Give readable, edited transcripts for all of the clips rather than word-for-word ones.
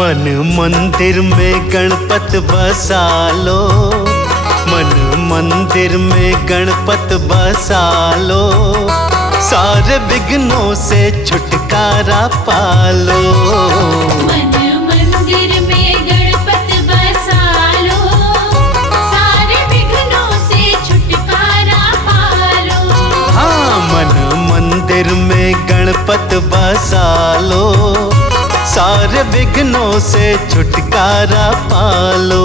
मन मंदिर में गणपत बसा लो, मन मंदिर में गणपत बसा लो, सारे विघ्नों से छुटकारा पालो। मन मंदिर में गणपत बसा लो, सारे विघ्नों से छुटकारा पालो। हाँ, मन मंदिर में गणपत बसा लो, सारे विघ्नों से छुटकारा पालो।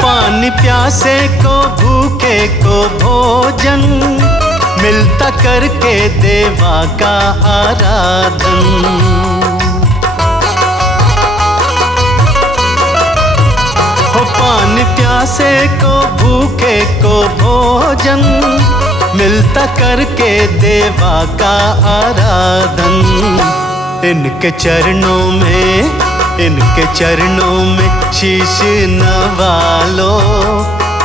पानी प्यासे को भूखे को भोजन, मिलता करके देवा का आराधन। हो पानी प्यासे को भूखे को भोजन, मिलता करके देवा का आराधन। इनके चरणों में शीश नवालो,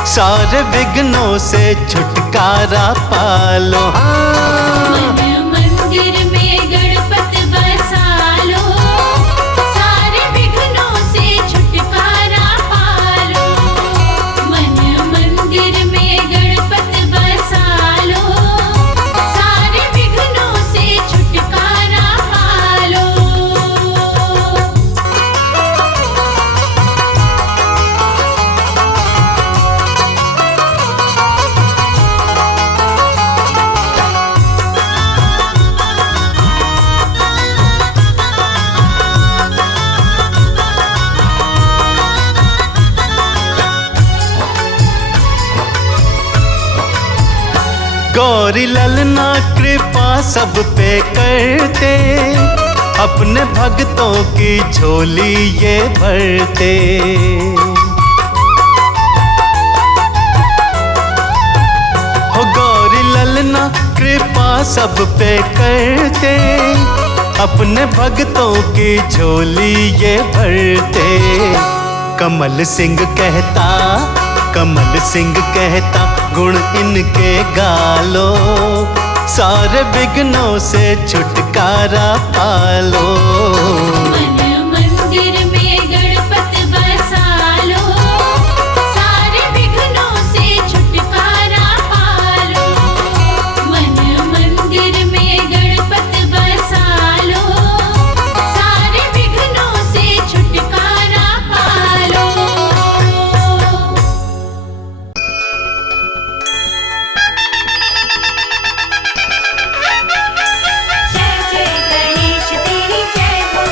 सारे विघ्नों से छुटकारा पालो। मन मंदिर में गणपत बसा लो, सारे विघ्नों से छुटकारा पालो। मन मंदिर में गणपत बसा लो, सारे विघ्नों से छुटकारा पालो। गौरी ललना कृपा सब पे करते, अपने भक्तों की झोली ये भरते। हो गौरी ललना कृपा सब पे करते, अपने भक्तों की झोली ये भरते। कमल सिंह कहता गुण इनके गालो, सारे विघ्नों से छुटकारा पालो। मन मंदिर में गणपत बसा लो, सारे विघ्नों से छुटकारा पालो। मन मंदिर में गणपत बसा लो, सारे विघ्नों से छुटकारा पालो। जय जय गणेश तेरी जय हो।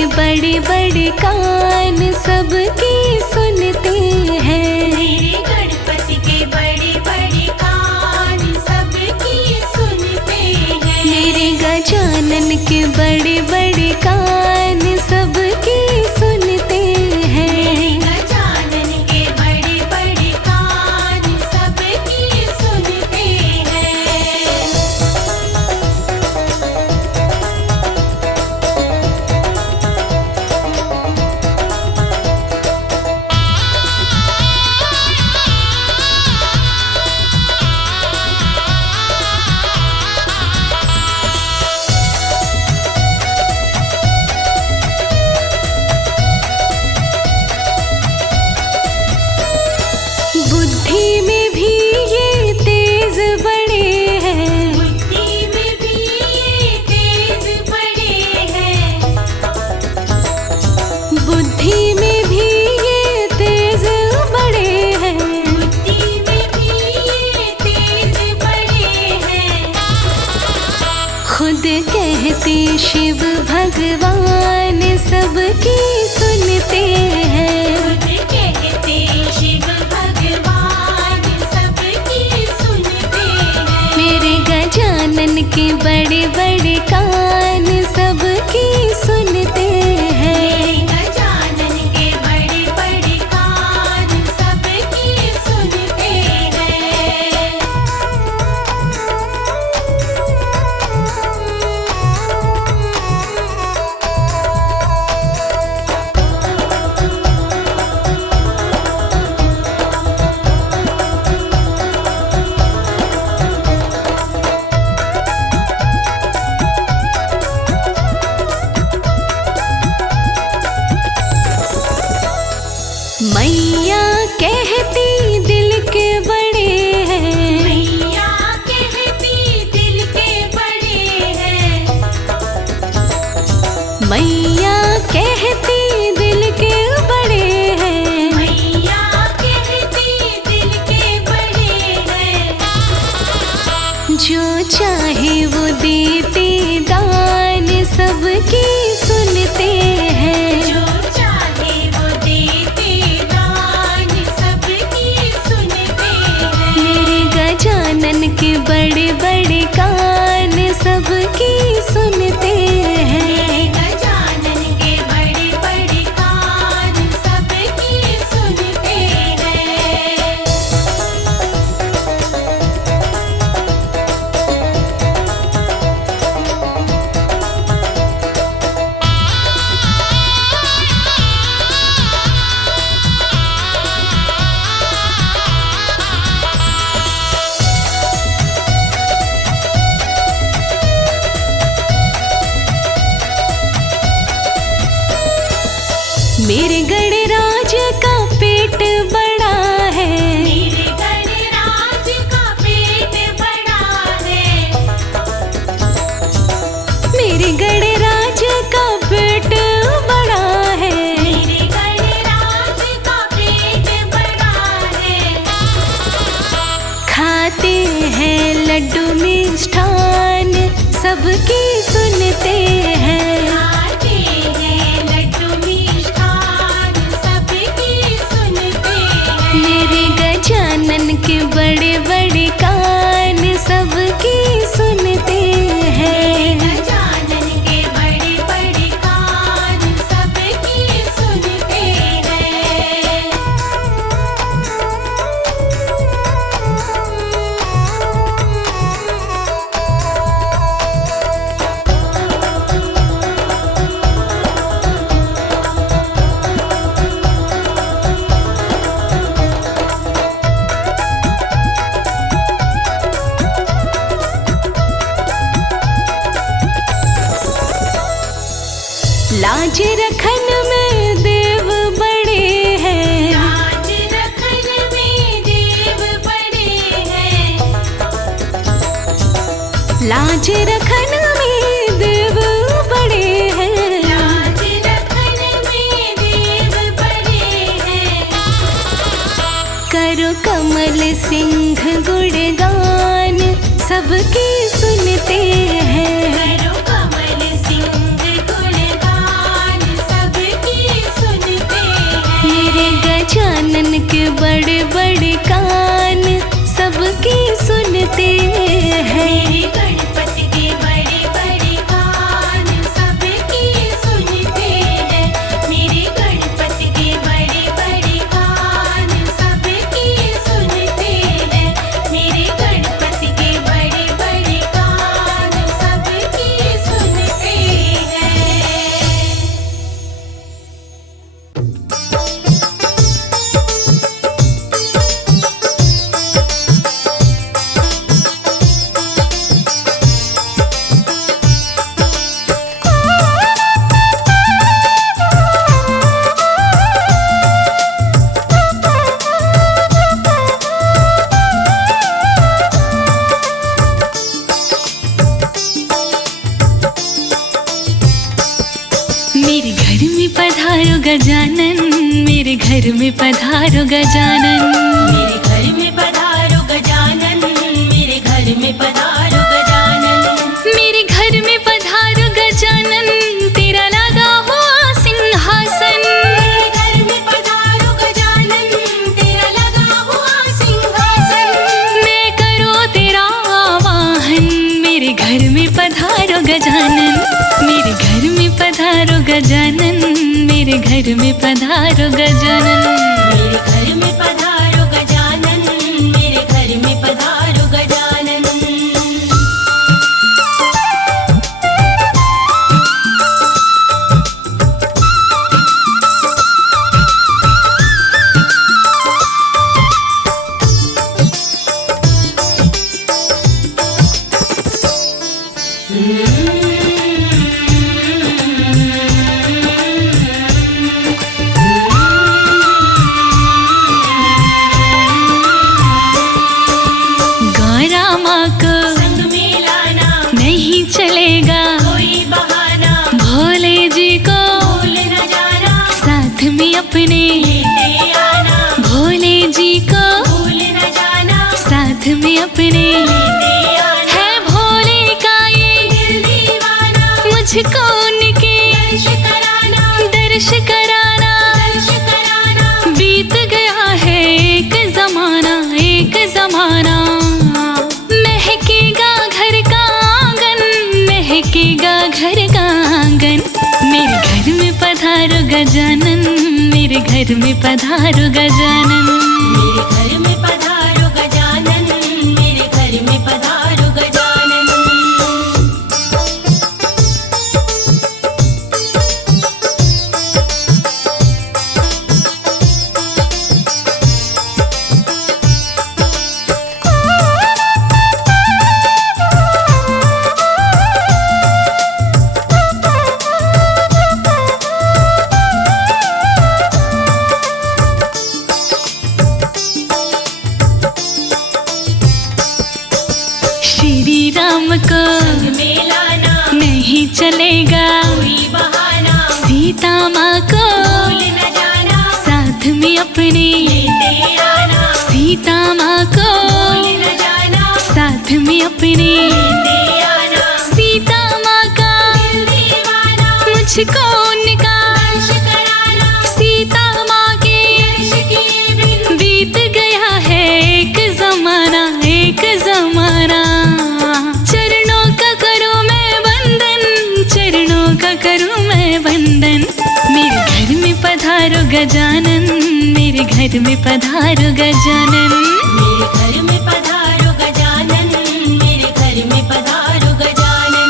के बड़े बड़े कान सबकी सुनते हैं। मेरे गणपति के बड़े बड़े कान सबकी सुनते हैं। मेरे गजानन के बड़े बड़े कान सबकी सुनते हैं। गजानन के बड़े बड़े कान सबकी सुनते हैं। बुद्धि में भी ये तेज बड़े हैं। बुद्धि में भी ये तेज बड़े हैं। बुद्धि में भी ये तेज बड़े हैं। बुद्धि में भी ये तेज बड़े हैं। खुद कहते शिव भगवान सबकी सुनते हैं। खुद कहते शिव भगवान सबकी सुनते हैं। मेरे गजानन के बड़े बड़े कान सबकी सुनते हैं। गजानन के बड़े बड़े कान सबकी सुनते हैं। मैया कहती दिल के बड़े हैं। मैया कहती दिल के बड़े हैं। मैया कहती दिल के बड़े हैं। मैया कहती दिल के बड़े हैं। जो चाहे वो देते दान सबकी सुनते हैं। जो चाहे वो देते दान सबकी सुनते हैं। मेरे गजानन के बड़े बड़े कान सबकी सुनते हैं। गजानन के बड़े बड़े कान सबकी सुनते हैं। मेरे गणराज का पेट बड़ा है। मेरे गणराज का पेट बड़ा है। मेरे गणराज का पेट बड़ा है। मेरे गणराज का पेट बड़ा है। खाते हैं लड्डू मिष्ठान सबकी सुनते हैं। खाते हैं लड्डू मिष्ठान सबकी सुनते हैं। मेरे गजानन के बड़े बड़े कान सबकी सुनते हैं। गजानन के बड़े बड़े कान सबकी सुनते हैं। लाज रखन में देव बड़े हैं। लाज रखन में देव बड़े हैं। लाज रखन में देव बड़े हैं। लाज रखन में देव बड़े हैं। करो कमल सिंह गुणगान सबकी सुनते हैं। करो कमल सिंह गुणगान गजानन, मेरे घर में पधारो गजानन। मेरे घर में पधारो गजानन, मेरे घर में पधारो गजानन। मेरे घर में पधारो गजानन, तेरा लगा हुआ सिंहासन। मेरे घर में पधारो गजानन, तेरा लगा हुआ सिंहासन। मैं करो तेरा आवाहन, मेरे घर में पधारो गजानन। मेरे घर में पधारो गजानन, मेरे घर में पधारो गजानन। मेरे घर में पधारो गजानन, मेरे घर में पधारो गजानन। गौरा माँ को संग में लाना नहीं चलेगा, कोई बहाना, भोले जी को भूल न जाना, साथ में अपने। लेते आना, भोले जी को भूल न जाना, साथ में अपने। लेते आना। है भोले का ये दिल दीवाना, मुझको उनके दर्श कराना, दर्श कराना। दर्श कराना। बीत गया है एक जमाना, एक जमाना। महकेगा घर का आंगन, महकेगा घर का आंगन। मेरे घर में पधारो गजानन, मेरे घर में पधारो गजानन। मेरे घर में पधारो गजानन, मेरे घर में पधारो गजानन। श्री राम को संग में लाना, नहीं चलेगा, कोई बहाना, सीता माँ को भूल न जाना, साथ में अपने। लेते आना, सीता माँ को भूल न जाना, साथ में अपने। लेते आना। सीता माँ का दिल दीवाना, मुझको उनका दर्श कराना, सीता माँ के दर्श किए बिन बीत गया है एक जमाना, एक जमाना। चरणों का करूँ मैं वंदन, चरणों का करूँ मैं वंदन। मेरे घर में पधारो गजानन, मेरे घर में पधारो गजानन। मेरे घर में पधारो गजानन, मेरे घर में पधारो गजानन।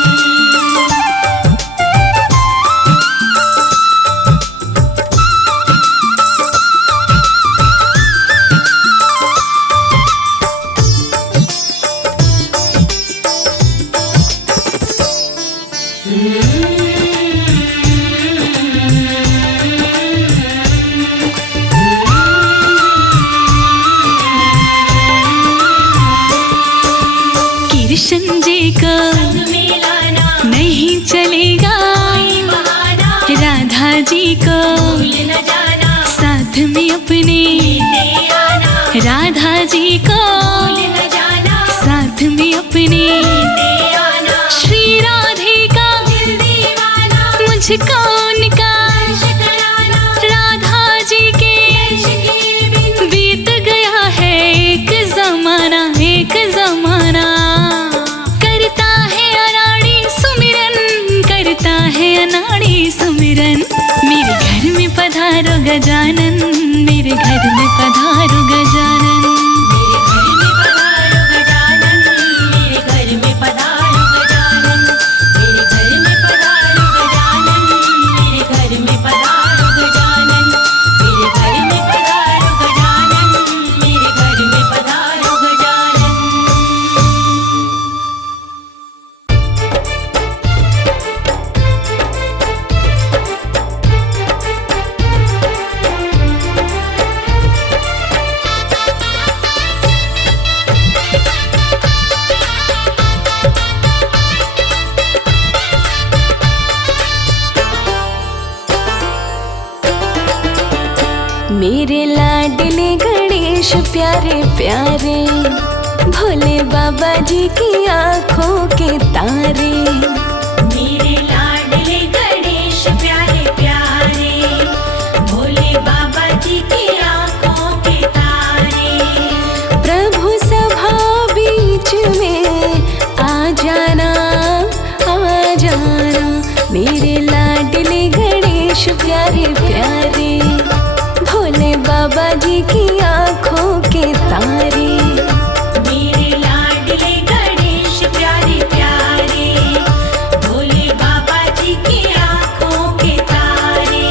कृष्ण जी को संग में लाना, नहीं चलेगा, कोई बहाना, राधा जी को भूल न जाना, साथ में अपने। लेते आना, राधा जी को भूल न जाना, साथ में अपने। लेते आना। श्री राधे का दिल दीवाना, मुझको उनका दर्श कराना, राधा जी के दर्श किए बिन बीत गया है एक जमाना, एक जमाना। करता है अनाड़ी सुमिरन, करता है अनाड़ी सुमिरन। मेरे घर में पधारो गजानन, मेरे घर में पधारो गजानन। मेरे घर में पधारो गजानन, मेरे घर में पधारो गजानन। मेरे घर में पधारो गजानन, मेरे घर में पधारो गजानन। मेरे घर में पधारो गजानन, मेरे घर में पधारो गजानन। गणेश प्यारे प्यारे, भोले बाबा जी की आँखों के तारे। मेरे लाडले गणेश प्यारे प्यारे, भोले बाबा जी की आँखों के तारे। प्रभु सभा बीच में आ जाना, आ जाना, मेरे लाडले गणेश प्यारे प्यारे, भोले बाबा जी की आँखों के तारे। मेरे लाडले गणेश प्यारे प्यारे, भोले बाबा जी की आँखों के तारे।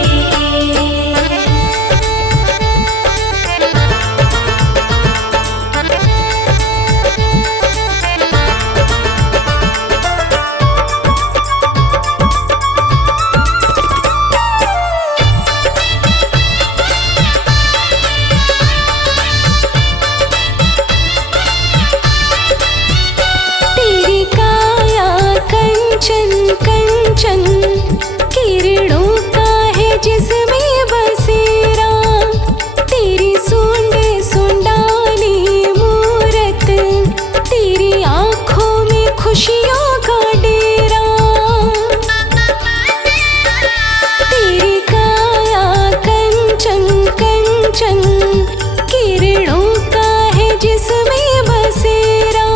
तेरी काया कंचन कंचन, किरणों का है जिसमें बसेरा। तेरी सूंड सुंडाली मूरत, तेरी आँखों में खुशियों का डेरा। तेरी काया कंचन कंचन, किरणों का है जिसमें बसेरा।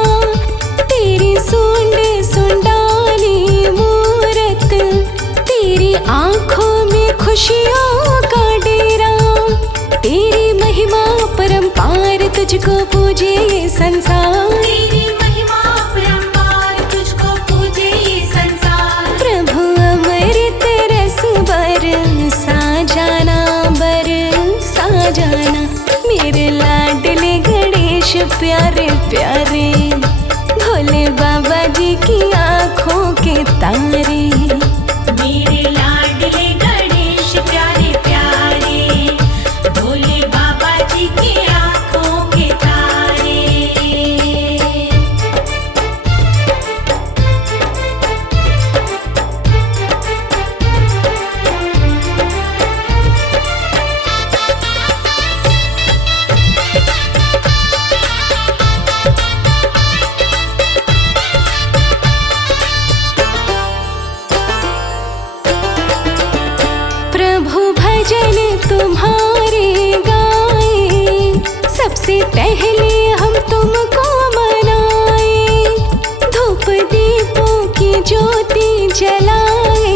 तेरी सूंड सुंडाली मूरत, तेरी आँखों में खुशियों का डेरा। तेरी महिमा परंपार, तुझको पूजे ये संसार। तेरी महिमा परंपार, तुझको पूजे ये संसार। प्रभु अमृत रस बरसा जाना, बरसा जाना, मेरे लाडले गणेश प्यारे प्यारे, भोले बाबा जी की आँखों के तारे। मेरे लाडले गणेश प्यारे प्यारे, भोले बाबा जी की आँखों के तारे। प्रभु भजन तुम्हारे गाए, सबसे पहले हम तुमको मनाए। धूप दीपों की ज्योति जलाए,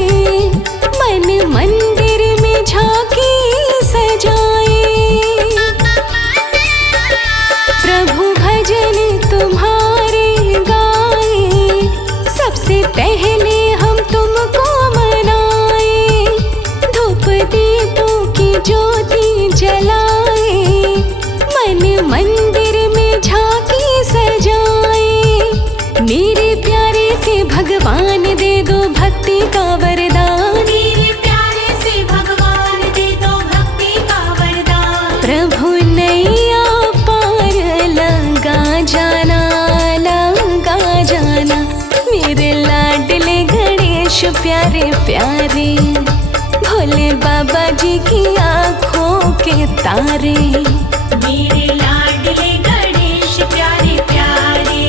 मन मंदिर में झांकी सजाए। प्रभु भजन तुम्हारे गाए, सबसे पहले हम तुमको मनाए। धूप दीपों की ज्योति जलाए, मन मंदिर में झांकी सजाए। मेरे प्यारे से भगवान दे दो भक्ति का वरदान। मेरे प्यारे से भगवान दे दो भक्ति का वरदान। प्रभु नैया पार लगा जाना, लगा जाना, मेरे लाडले गणेश प्यारे प्यारे, भोले बाबा जी की आँखों के तारे। मेरे लाडले गणेश प्यारे प्यारे,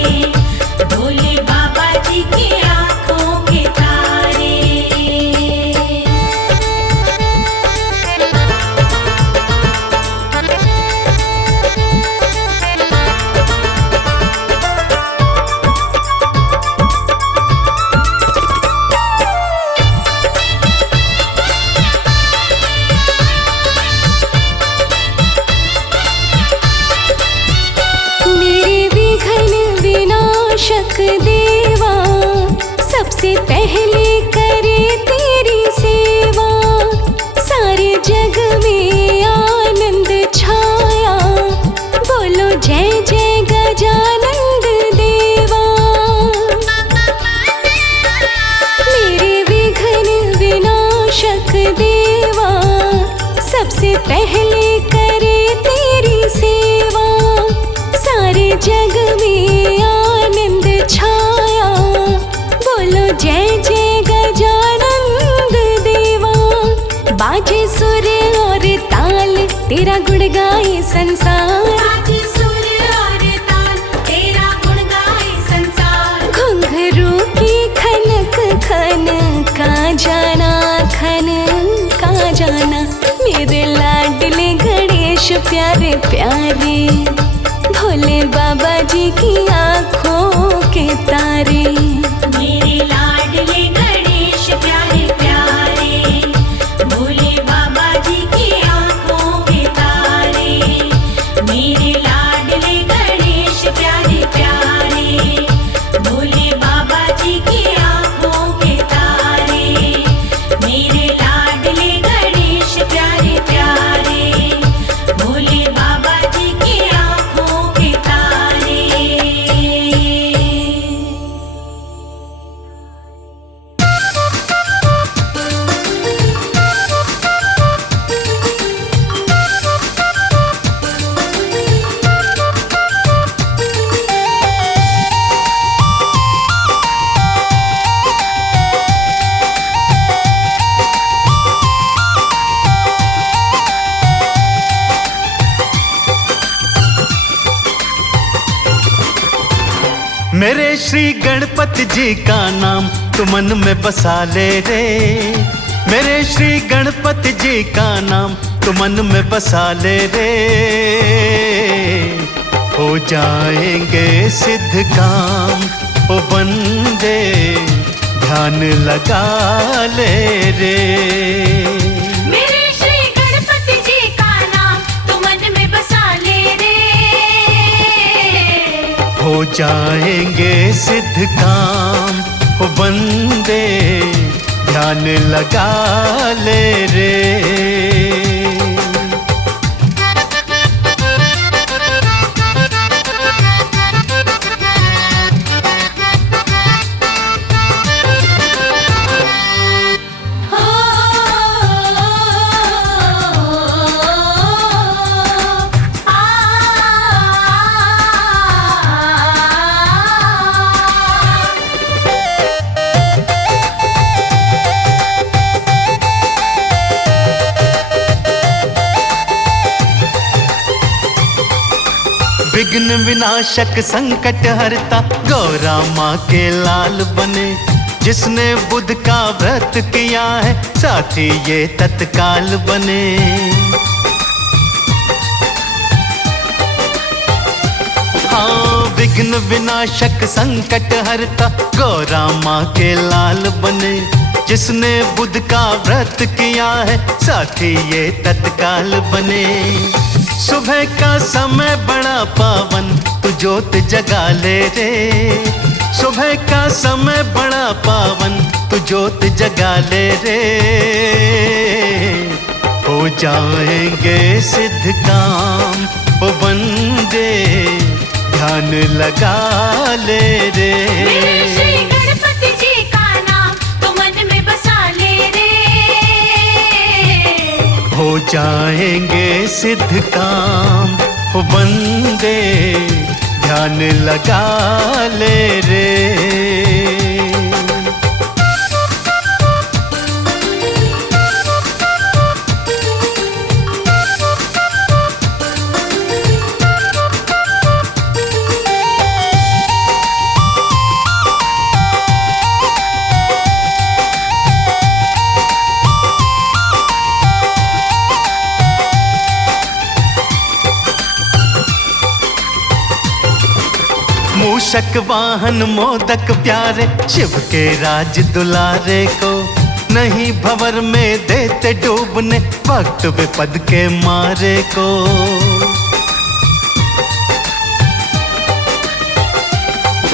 भोले बाबा जी की आँखों के तारे। रक्षक देवा, सबसे पहले करे तेरी सेवा। सारे जग में आनंद छाया, बोलो जय जय गजानंद देवा। मेरे विघ्न विनाशक देवा, सबसे पहले करे तेरी सेवा। सारे जग में आनंद छाया, बोलो जय जय गजानंद देवा। बाजे सुर और ताल, तेरा गुण गाए संसार। प्यारे प्यारे, भोले बाबा जी की आँखों के तारे। मेरे लाडले गणेश प्यारे प्यारे, भोले बाबा जी की आँखों के तारे। मेरे लाडले गणेश प्यारे प्यारे, भोले बाबा जी की आँखों के तारे। मेरे लाडले गणेश प्यारे प्यारे, भोले बाबा जी की आँखों के तारे। मेरे श्री गणपति जी का नाम तू मन में बसा ले रे। मेरे श्री गणपति जी का नाम तू मन में बसा ले रे। हो जाएंगे सिद्ध काम ओ बंदे, ध्यान लगा ले रे। मेरे श्री गणपति जी का नाम तू मन में बसा ले रे। हो जाएंगे सिद्ध काम ओ बंदे, ध्यान लगा ले रे। विघ्न विनाशक संकट हरता गौरा माँ के लाल बने। जिसने बुध का व्रत किया है साथी ये तत्काल बने। हाँ, विघ्न विनाशक संकट हरता गौरा माँ के लाल बने। जिसने बुध का व्रत किया है साथी ये तत्काल बने। सुबह का समय बड़ा पावन तू जोत जगा ले रे। सुबह का समय बड़ा पावन तू जोत जगा ले रे। हो जाएंगे सिद्ध काम ओ बंदे, ध्यान लगा ले रे। मेरे श्री गणपति जी का नाम तू मन में बसा ले रे। हो जाएंगे सिद्ध काम ओ बंदे, ध्यान लगा ले रे। मूषक वाहन मोदक प्यारे, शिव के राज दुलारे को। नहीं भंवर में देते डूबने, भक्त विपद के मारे को।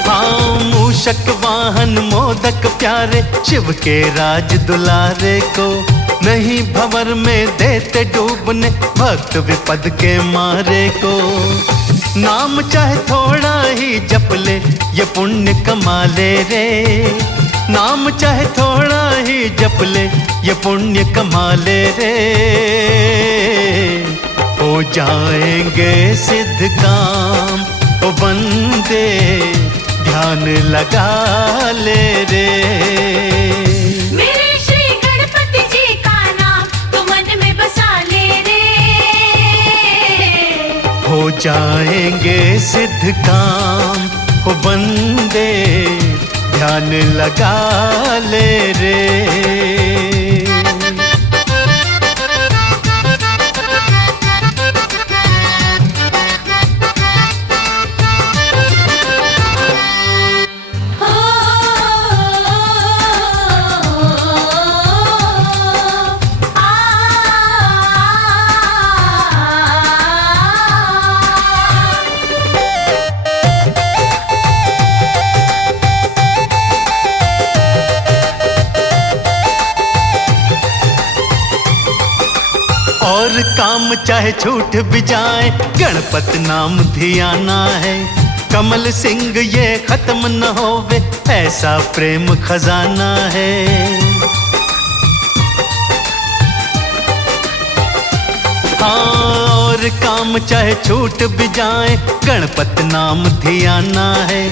हाँ, मूषक वाहन मोदक प्यारे, शिव के राज दुलारे को। नहीं भंवर में देते डूबने, भक्त विपद के मारे को। नाम चाहे थोड़ा ही जप ले, ये पुण्य कमा ले रे। नाम चाहे थोड़ा ही जप ले, ये पुण्य कमा ले रे। हो जाएंगे सिद्ध काम ओ बंदे, ध्यान लगा ले रे। मेरे श्री गणपति जी का नाम तू मन में बसा ले रे। हो जाएंगे सिद्ध काम ओ बंदे, ध्यान लगा ले रे। काम चाहे छूट भी जाए, गणपत नाम धियाना है। कमल सिंह ये खत्म न होवे, ऐसा प्रेम खजाना है। और काम चाहे छूट भी जाए, गणपत नाम धियाना है।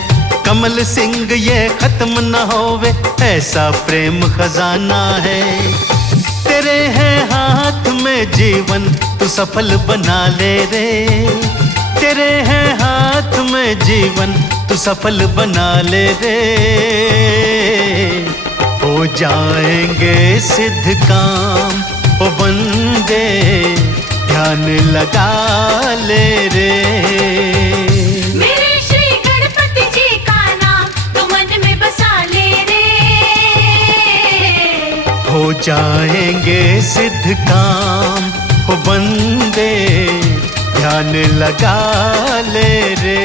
कमल सिंह ये खत्म न होवे, ऐसा प्रेम खजाना है। तेरे है हाथ में जीवन, तू सफल बना ले रे। तेरे है हाथ में जीवन, तू सफल बना ले रे। हो जाएंगे सिद्ध काम ओ बंदे, ध्यान लगा ले रे। मेरे श्री गणपति जी का नाम तो मन में बसा ले रे। हो जाएंगे सिद्ध काम ओ बंदे, ध्यान लगा ले रे।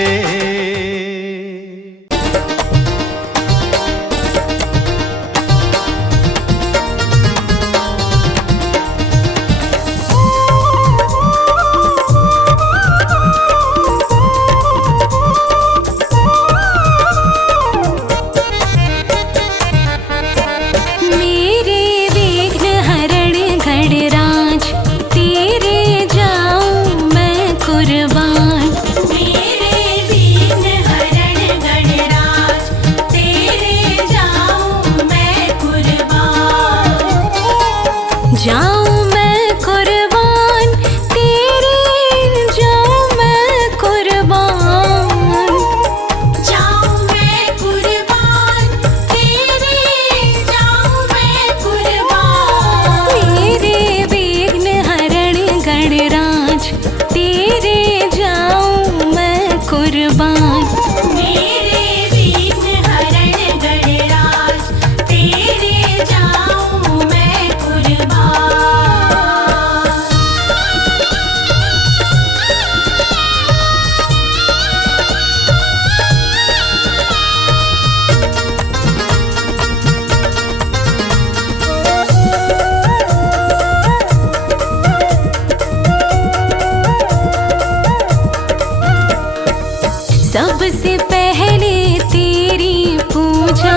सबसे पहले तेरी पूजा,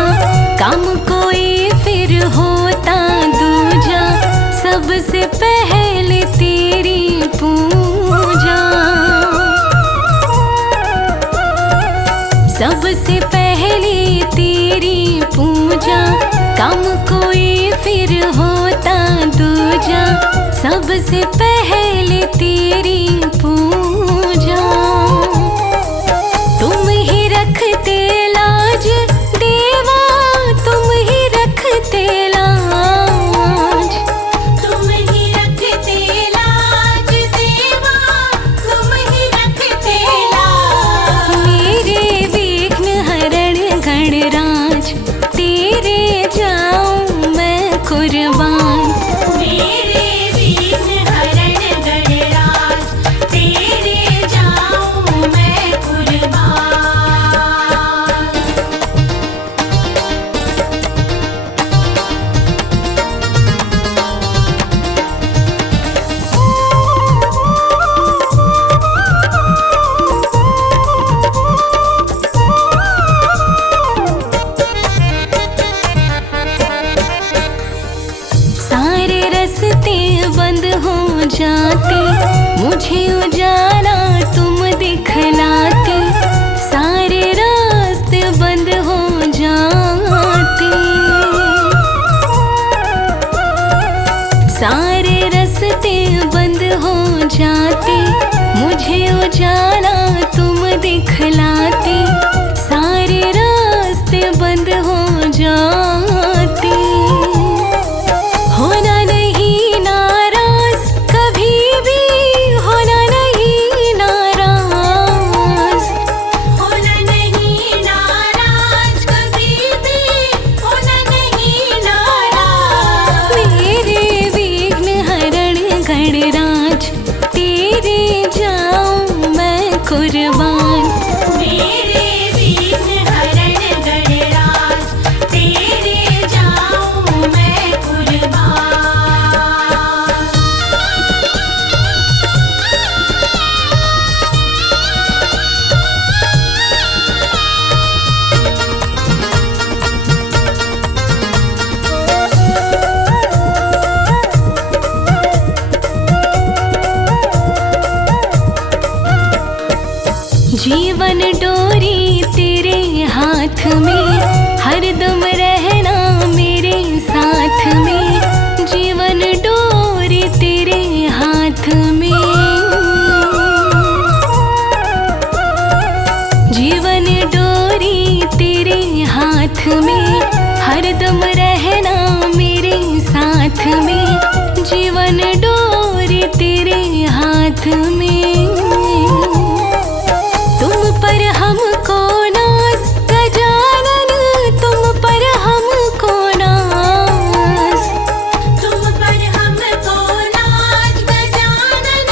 काम कोई फिर होता दूजा। सबसे पहले तेरी पूजा, सबसे पहले तेरी पूजा, काम कोई फिर होता दूजा। सबसे पहले तेरी पूजा, तुम ही रखते लाज देवा, तुम ही रखते लाज। तुम ही रखते लाज देवा, तुम ही रखते लाज। मेरे विघ्न हरण गणराज, तेरे जाऊं मैं कुर्बान। मेरे विघ्न हरण गणराज, तेरे जाऊं मैं कुर्बान। सारे रास्ते बंद हो जाते, मुझे उजाला तुम दिखलाते। सारे रास्ते बंद हो जाते, सारे रास्ते बंद हो जाते, मुझे उजाला तुम दिखलाते। सारे रास्ते बंद हो जाते, होना नहीं नाराज कभी भी, होना नहीं नाराज। होना नहीं नाराज कभी भी, होना नहीं नाराज। मेरे विघ्न हरण गणराज, तेरे जाऊं मैं कुर्बान। मेरे विघ्न हरण गणराज, तेरे जाऊं मैं कुर्बान। जीवन डोरी तेरे हाथ में, हरदम रहना मेरे साथ में। जीवन डोरी तेरे हाथ में, जीवन डोरी तेरे हाथ में, हरदम रहना मेरे साथ में। जीवन डोरी तेरे हाथ में, तुम पर हमको नाज गजानन, तुम पर हमको नाज, तुम पर हमको नाज गजानन,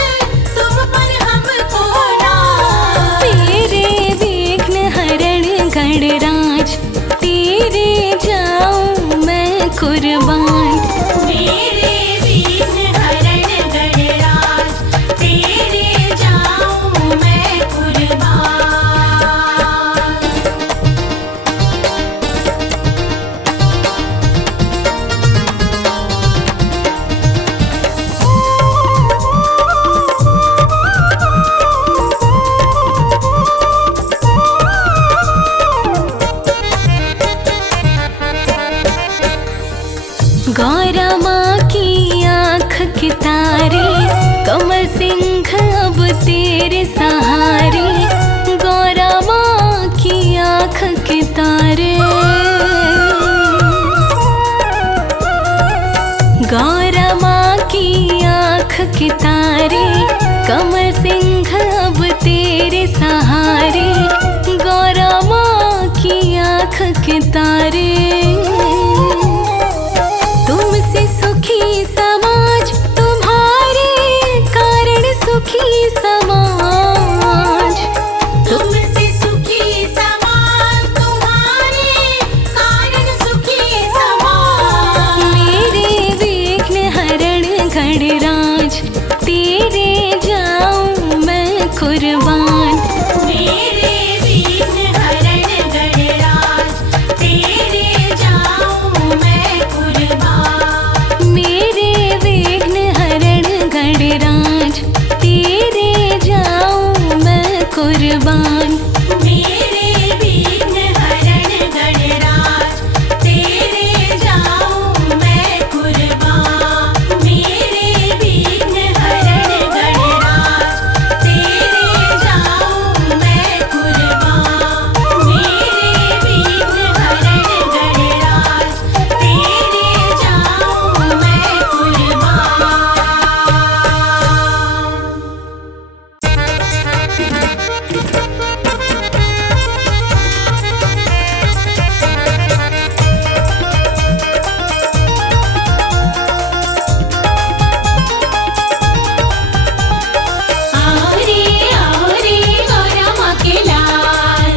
तुम पर हमको नाज। तेरे विघ्न हरण गणराज, तेरे जाऊं मैं कुर्बान। मेरे विघ्न हरण गणराज, तेरे जाऊं मैं कुर्बान। गौरा माँ की आँख के तारे, कमल सिंह अब तेरे सहारे। गौरा माँ की आँख के तारे, गौरा माँ की आँख के तारे, कमल सिंह अब तेरे सहारे। गौरा माँ की आँख के तारे, तुमसे सुखी समाज, तुम्हारे कारण सुखी समाज। तुमसे सुखी समाज, तुम्हारे कारण सुखी समाज। मेरे विघ्न हरण गणराज, तेरे जाऊं मैं कुर्बान। मेरे विघ्न हरण गणराज, तेरे जाऊं मैं कुर्बान। मेरे विघ्न हरण गणराज, तेरे जाऊं मैं कुर्बान। मेरे विघ्न हरण गणराज, तेरे जाऊं मैं कुर्बान। मेरे विघ्न हरण गणराज, तेरे जाऊं मैं कुर्बान। मेरे विघ्न हरण गणराज, तेरे जाऊं मैं कुर्बान। आओ रे गौरा माँ के लाल।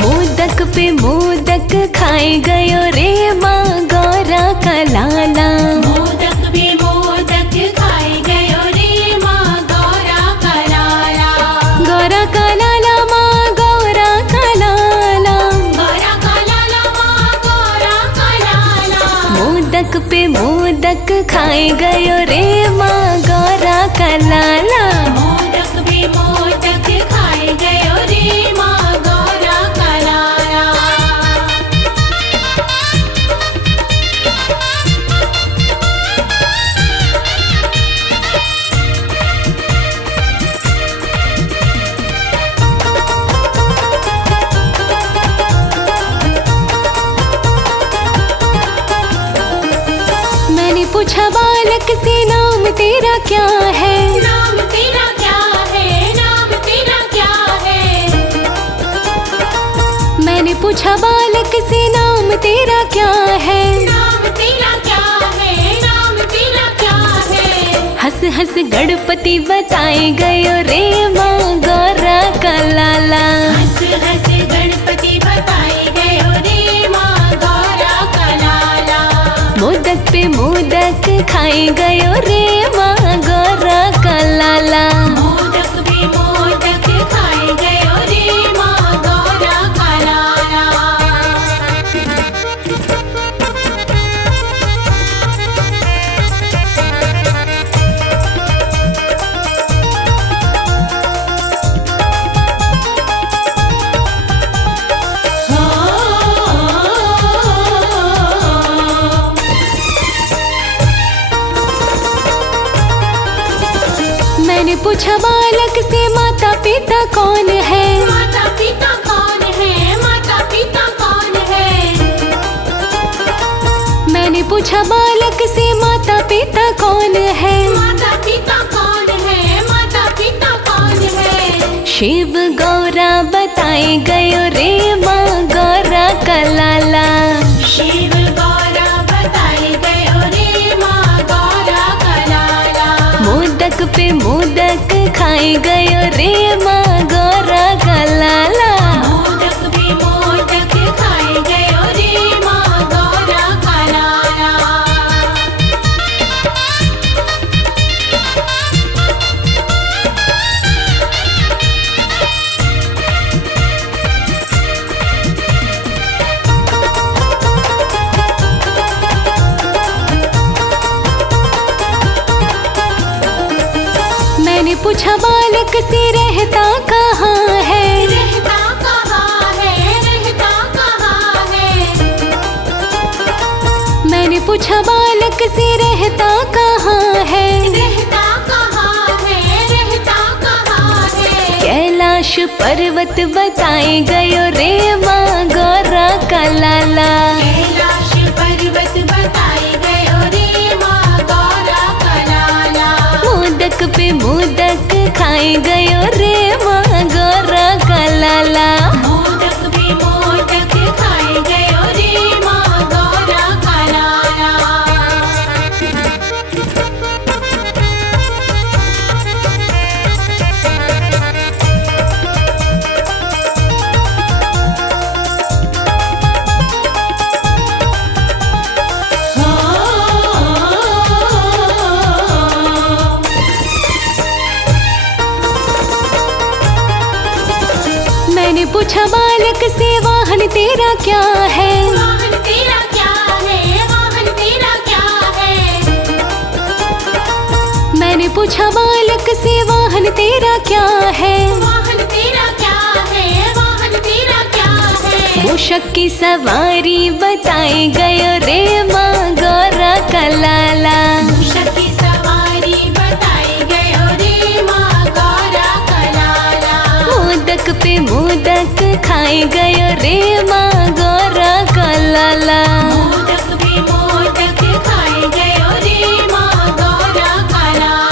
मोदक पे मोदक खाए गयो रे माँ गौरा का लाला। मोदक भी मोदक खाए गयो रे माँ गौरा का लाला। गौरा का लाला माँ गौरा का लाला। गौरा का लाला माँ गौरा का लाला। मोदक पे मोदक खाए गयो रे माँ गौरा का लाला। मोदक भी मोदक खाए गयो रे माँ गौरा का लाला। मैंने पूछा बालक से नाम तेरा क्या है। नाम तेरा क्या है, नाम तेरा क्या है। मैंने पूछा बालक से नाम तेरा क्या है। नाम तेरा क्या है, नाम तेरा क्या है। हंस हंस गणपति बताए गयो रे माँ गौरा का लाला। हंस हंस गणपति बताए गयो रे माँ गौरा का लाला। मोदक पे मोदक खाए गयो रे माँ गौरा का लाला। मोदक भी मोदक खाए गयो रे माँ गौरा का लाला। मैंने पूछा बालक से माता पिता कौन है। माता पिता कौन है, माता पिता कौन है। मैंने पूछा बालक से माता पिता कौन है। माता पिता कौन है, माता पिता कौन है। शिव गौरा बताए गयो रे माँ गौरा का लाला। शिव गौरा बताए गयो रे माँ गौरा का लाला। मोदक पे मोदक खाए गयो रे माँ गौरा का लाला। मोदक भी मोदक खाए गयो रे माँ गौरा का लाला। मैंने पूछा बालक से रहता कहाँ है। रहता कहाँ है, रहता कहाँ है। मैंने पूछा बालक से रहता कहाँ है। रहता कहाँ है, रहता कहाँ है। कैलाश पर्वत बताए गयो रे माँ गौरा का लाला। कैलाश पर्वत बताए गयो रे माँ गौरा का लाला। मोदक पे मोदक खाए गयो रे माँ गौरा का लाला। मोदक भी मोदक खाए गयो रे माँ गौरा का लाला। मैंने पूछा बालक से वाहन तेरा क्या है। वाहन तेरा क्या है, वाहन तेरा क्या है। मैंने पूछा बालक से वाहन तेरा क्या है। वाहन तेरा क्या है, वाहन तेरा क्या है। मूषक की सवारी बताए गयो रे माँ गौरा का लाला। मूषक की सवारी बताई गयो रे माँ गौरा का लाला। मोदक पे मोदक खाए गयो रे माँ गौरा का लाला। मोदक भी मोदक खाए गयो रे माँ गौरा का लाला।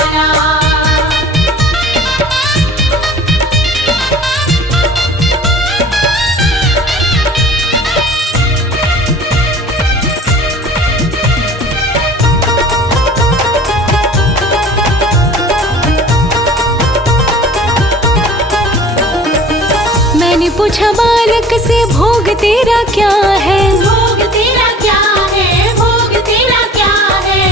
मैंने पूछा बालक से भोग तेरा क्या है। भोग तेरा क्या है, भोग तेरा क्या है।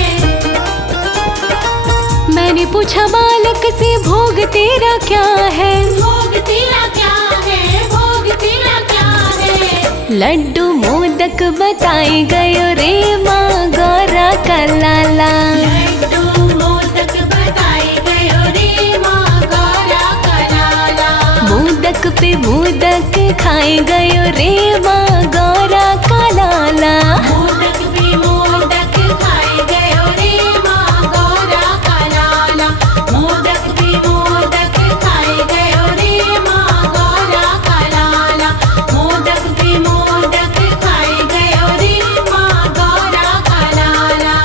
मैंने पूछा बालक से भोग तेरा क्या है। भोग तेरा क्या है, भोग तेरा क्या है। लड्डू मोदक बताए गयो रे माँ गौरा का लाला। लड्डू मोदक बताए गयो रे माँ गौरा का लाला। मोदक पे मोदक खाए गयो रे माँ गौरा का लाला। मोदक भी मोदक खाए गयो रे माँ गौरा का लाला। मोदक भी मोदक खाए गयो रे माँ गौरा का लाला। मोदक भी मोदक खाए गयो रे माँ गौरा का लाला।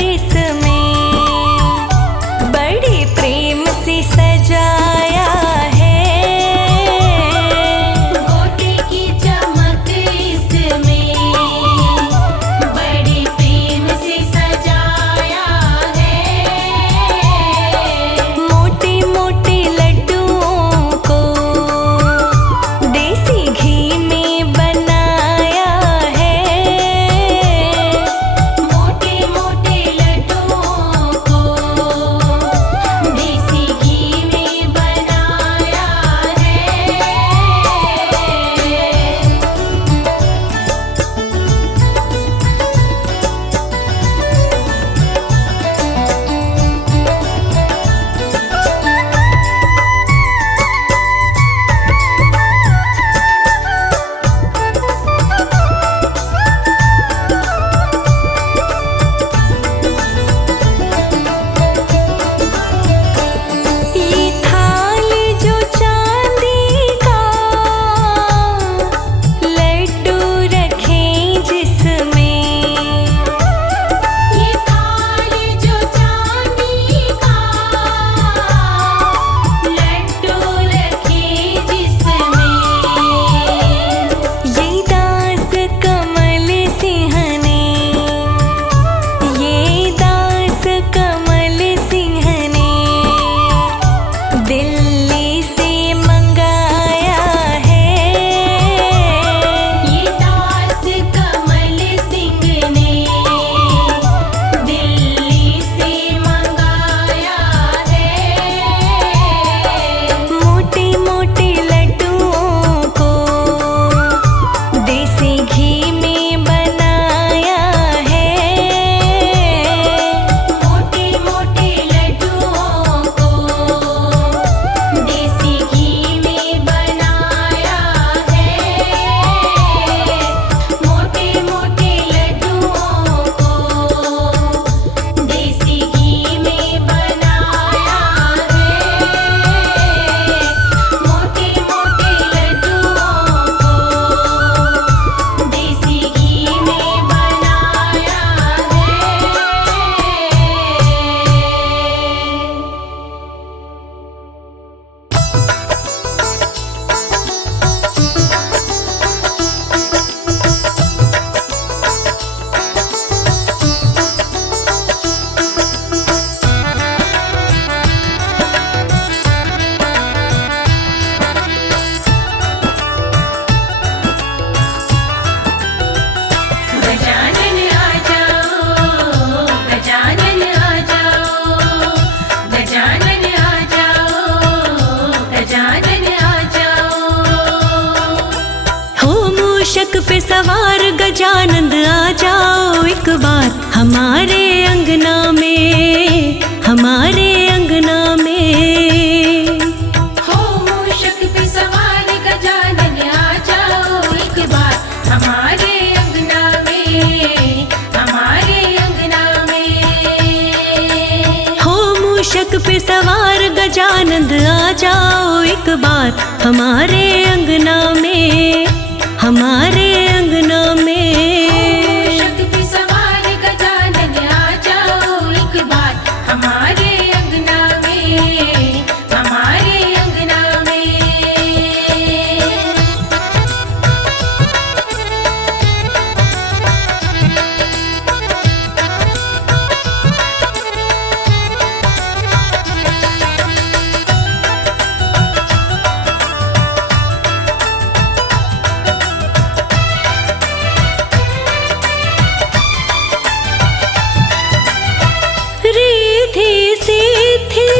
इसमें बड़ी प्रेम से सजाया है। मोती की चमक इसमें बड़ी प्रेम से सजाया है। मोटे मोटे लड्डुओं को देसी घी में बनाया है। मोटे मोटे लड्डुओं को देसी घी में बनाया है। ये थाल जो चांदी का लड्डू रखें जिसमें ये थाल जो चांदी का लड्डू रखे जिसमें ये दास कमल सिंह ने दिल्ली से मंगाया है। ये दास कमल सिंह ने दिल्ली से मंगाया है। मोटे मोटे लड्डुओं को देसी घी में बनाया है। मोटे मोटे लड्डुओं को देसी घी में बनाया है। मोटे मोटे लड्डुओं को देसी घी में बनाया है। मोटे मोटे लड्डुओं को देसी घी में बनाया गजानन आ जाओ, गजानन आ जाओ, गजानन आ जाओ, गजानन आ जाओ। हो मूषक पे सवार गजानंद आ जाओ एक बार हमारे अंगना में, हमारे अंगना में। हो मूषक पे सवार गजानन आ जाओ एक बार हमारे अंगना में, हमारे अंगना में। हो मूषक पे सवार गजानंद आ जाओ एक बार हमारे अंगना में, हमारे अंगना में। मूषक पे सवार गजानन आ जाओ एक बार हमारे अंगना में, हमारे अंगना में। रिद्धि सिद्धि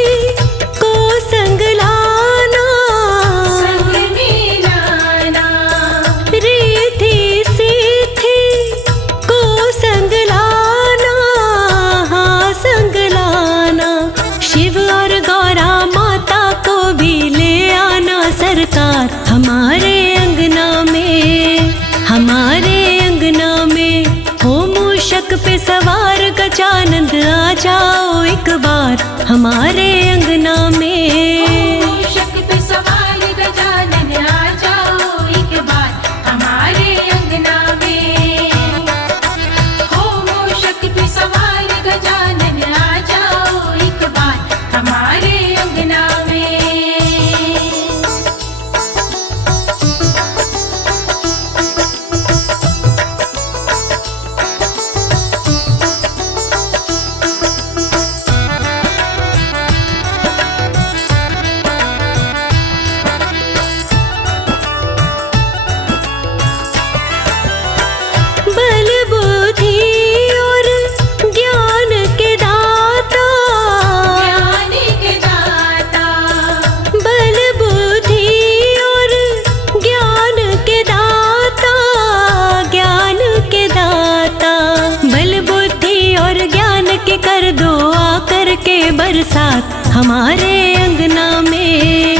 को संग लाना, संग में लाना, रिद्धि सिद्धि को संग लाना, हाँ संग लाना। शिव और गौरा माता को भी ले आना सरकार हमारे अंगना में, हमारे अंगना में। हो मूषक पे सवार गजानंद आ जाओ एक बार हमारे अंगना में। मूषक पे सवार गजानन आ जाओ एक बार हमारे अंगना में। हो मूषक पे सवार गजानन के कर दो आकर के बरसात हमारे अंगना में,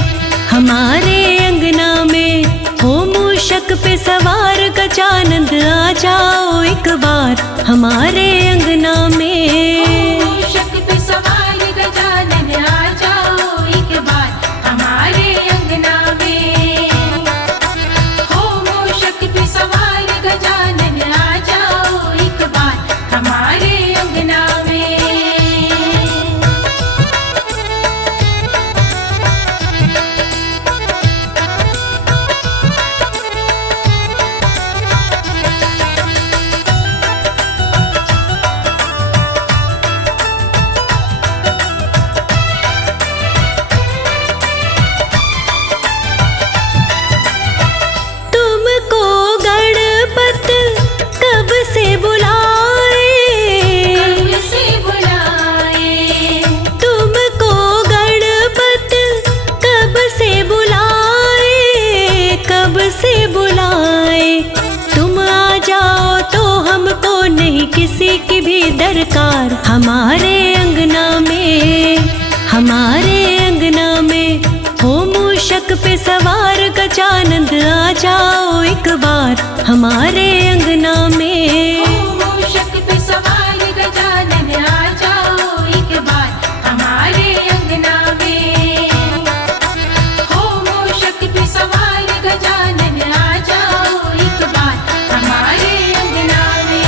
हमारे अंगना में। हो मूषक पे सवार गजानंद आ जाओ एक बार हमारे अंगना में। मूषक पे सवार गजानन आ जाओ एक बार हमारे अंगना में। हो मूषक पे सवार गजानन आ जाओ एक बार हमारे अंगना में। तुमको गणपत कब से बुलाए, कब से बुलाए, तुमको गणपत कब से बुलाए, कब से बुलाए। तुम आ जाओ तो हमको नहीं किसी की भी दरकार हमारे अंगना में, हमारे अंगना में। हो मूषक पे सवार गजानंद आ जाओ एक बार हमारे अंगना में। मूषक पे सवार गजानन आ जाओ एक बार हमारे अंगना में। हो मूषक पे सवार गजानन आ जाओ एक बार हमारे अंगना में।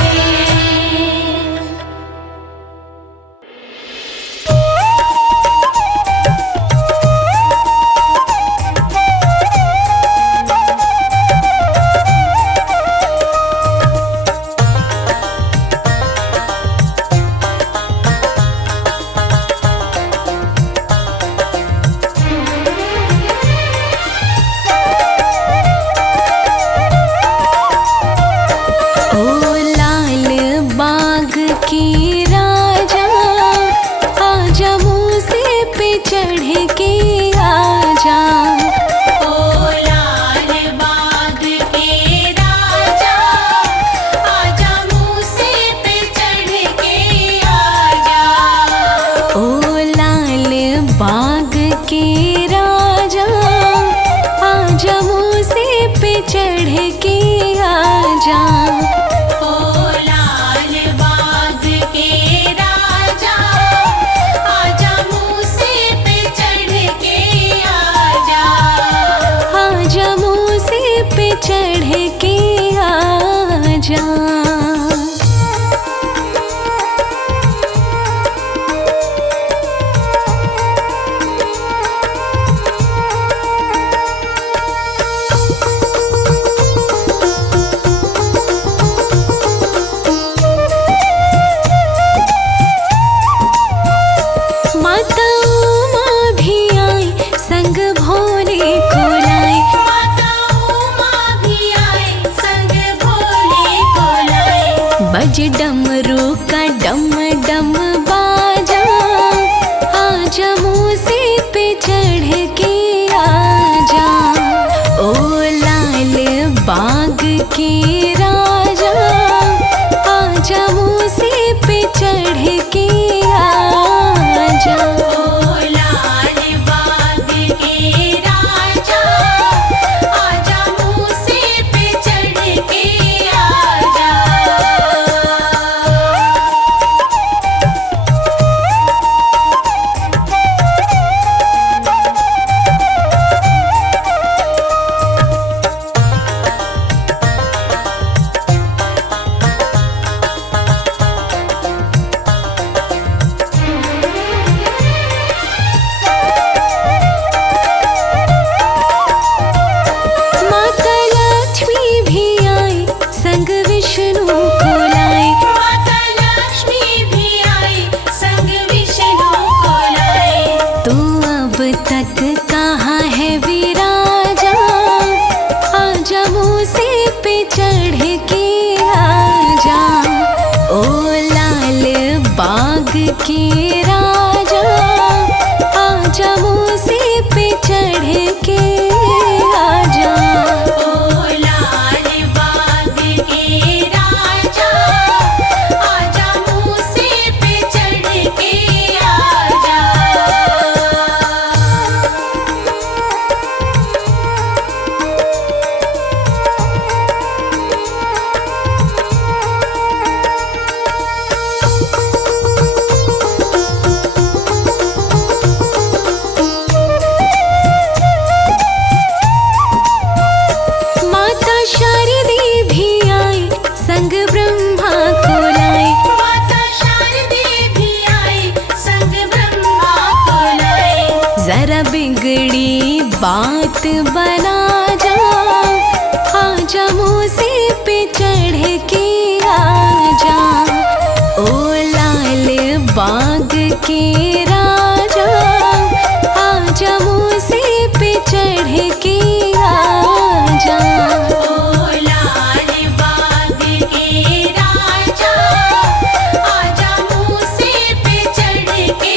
ओ लाल बाग की राजा आजा मूसे पे चढ़ के आजा। ओ लाल बाग के राजा आजा मूसे पे चढ़ के आजा। ओ लाल बाग के राजा आजा मूसे पे चढ़ के आजा। ओ लाल बाग के राजा आजा मूसे पे चढ़ के आजा। आजा मूसे पे चढ़ के आजा। माता उमा भी आई संग भोले को लाई। माता उमा भी आए संग भोले को लाए। बज डमरू का डम डम बाजा आजा मूसे पे चढ़ के आजा। ओ लाल बाग के राजा आजा मूसे पे चढ़ के आजा। ओ लाल बाग के राजा आजा मूसे पे चढ़ के आजा। माता लक्ष्मी भी आई संग विष्णु को लाई। माता लक्ष्मी भी आई संग विष्णु को लाए। तू अब तक कहाँ है विराजा आजा मूसे पे चढ़ के आजा। ओ लाल बाग के राजा आजा मूसे पे चढ़ के आजा। ओ लाल बाग के राजा आजा मूसे पे चढ़ बिगड़ी बात बना जा, आजा मूसे पे चढ़ के आजा, ओ लाल बाग के राजा, आजा मूसे पे चढ़ के आजा। ओ लाल बाग के राजा, आजा मूसे पे चढ़ के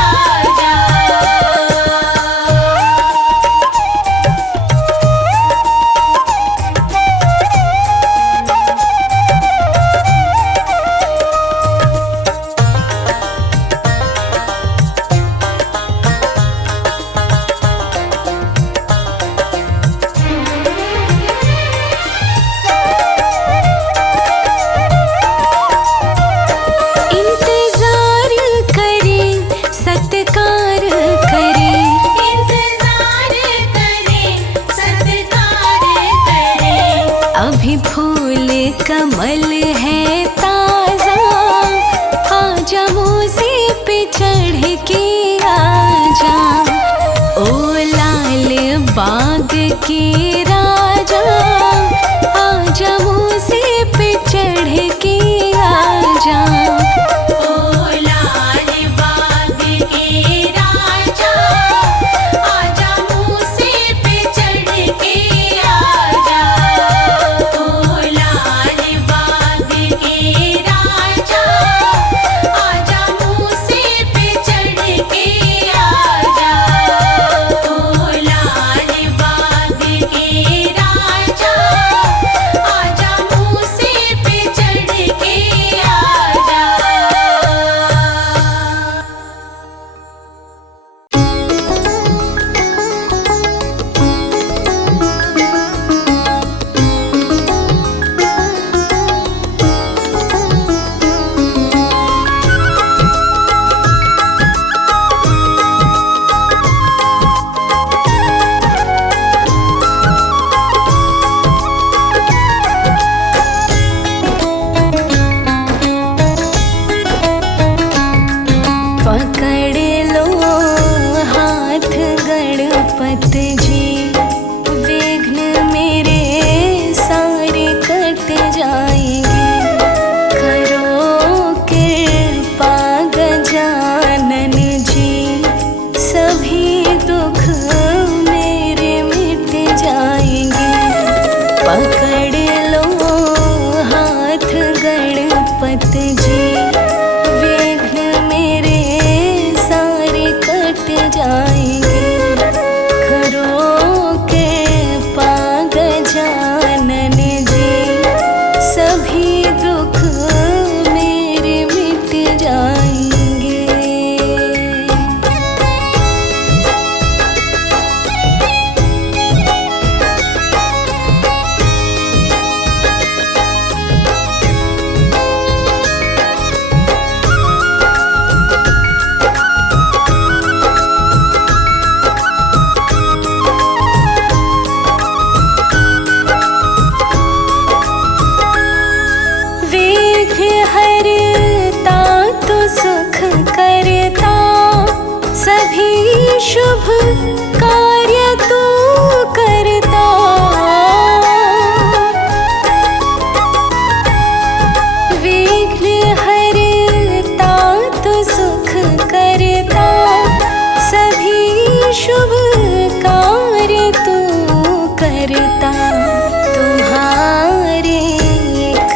आजा। इंतजार करे सत्कार करे, इंतजार करे सत्कार करे, अभी फूल कमल है ताजा, आजा मूसे पे चढ़ के आजा, ओ लाल बाग के राजा, आजा मूसे पे चढ़ के आजा। ओ लाल बाग के राजा, आजा मूसे पे चढ़ के आजा। ओ लाल बाग के राजा, आजा मूसे पे चढ़ के आजा। ओ लाल बाग के राजा, आजा मूसे पे चढ़ के आजा। पकड़ लो हाथ गणपत जी, विघ्न मेरे सारे कट जाएंगे, करो कृपा गजानन जी, सभी दुख मेरे मिट जाएंगे। पकड़ लो हाथ गणपत जी, विघ्न मेरे सारे कट जाएंगे, करो कृपा गजानन जी, सभी दुख मेरे मिट जाएंगे। विघ्न हरता तो सुख करता, सभी शुभ कार्य तू करता। विघ्न हरता तो सुख करता, सभी शुभ कार्य तू करता। तुम्हारे एक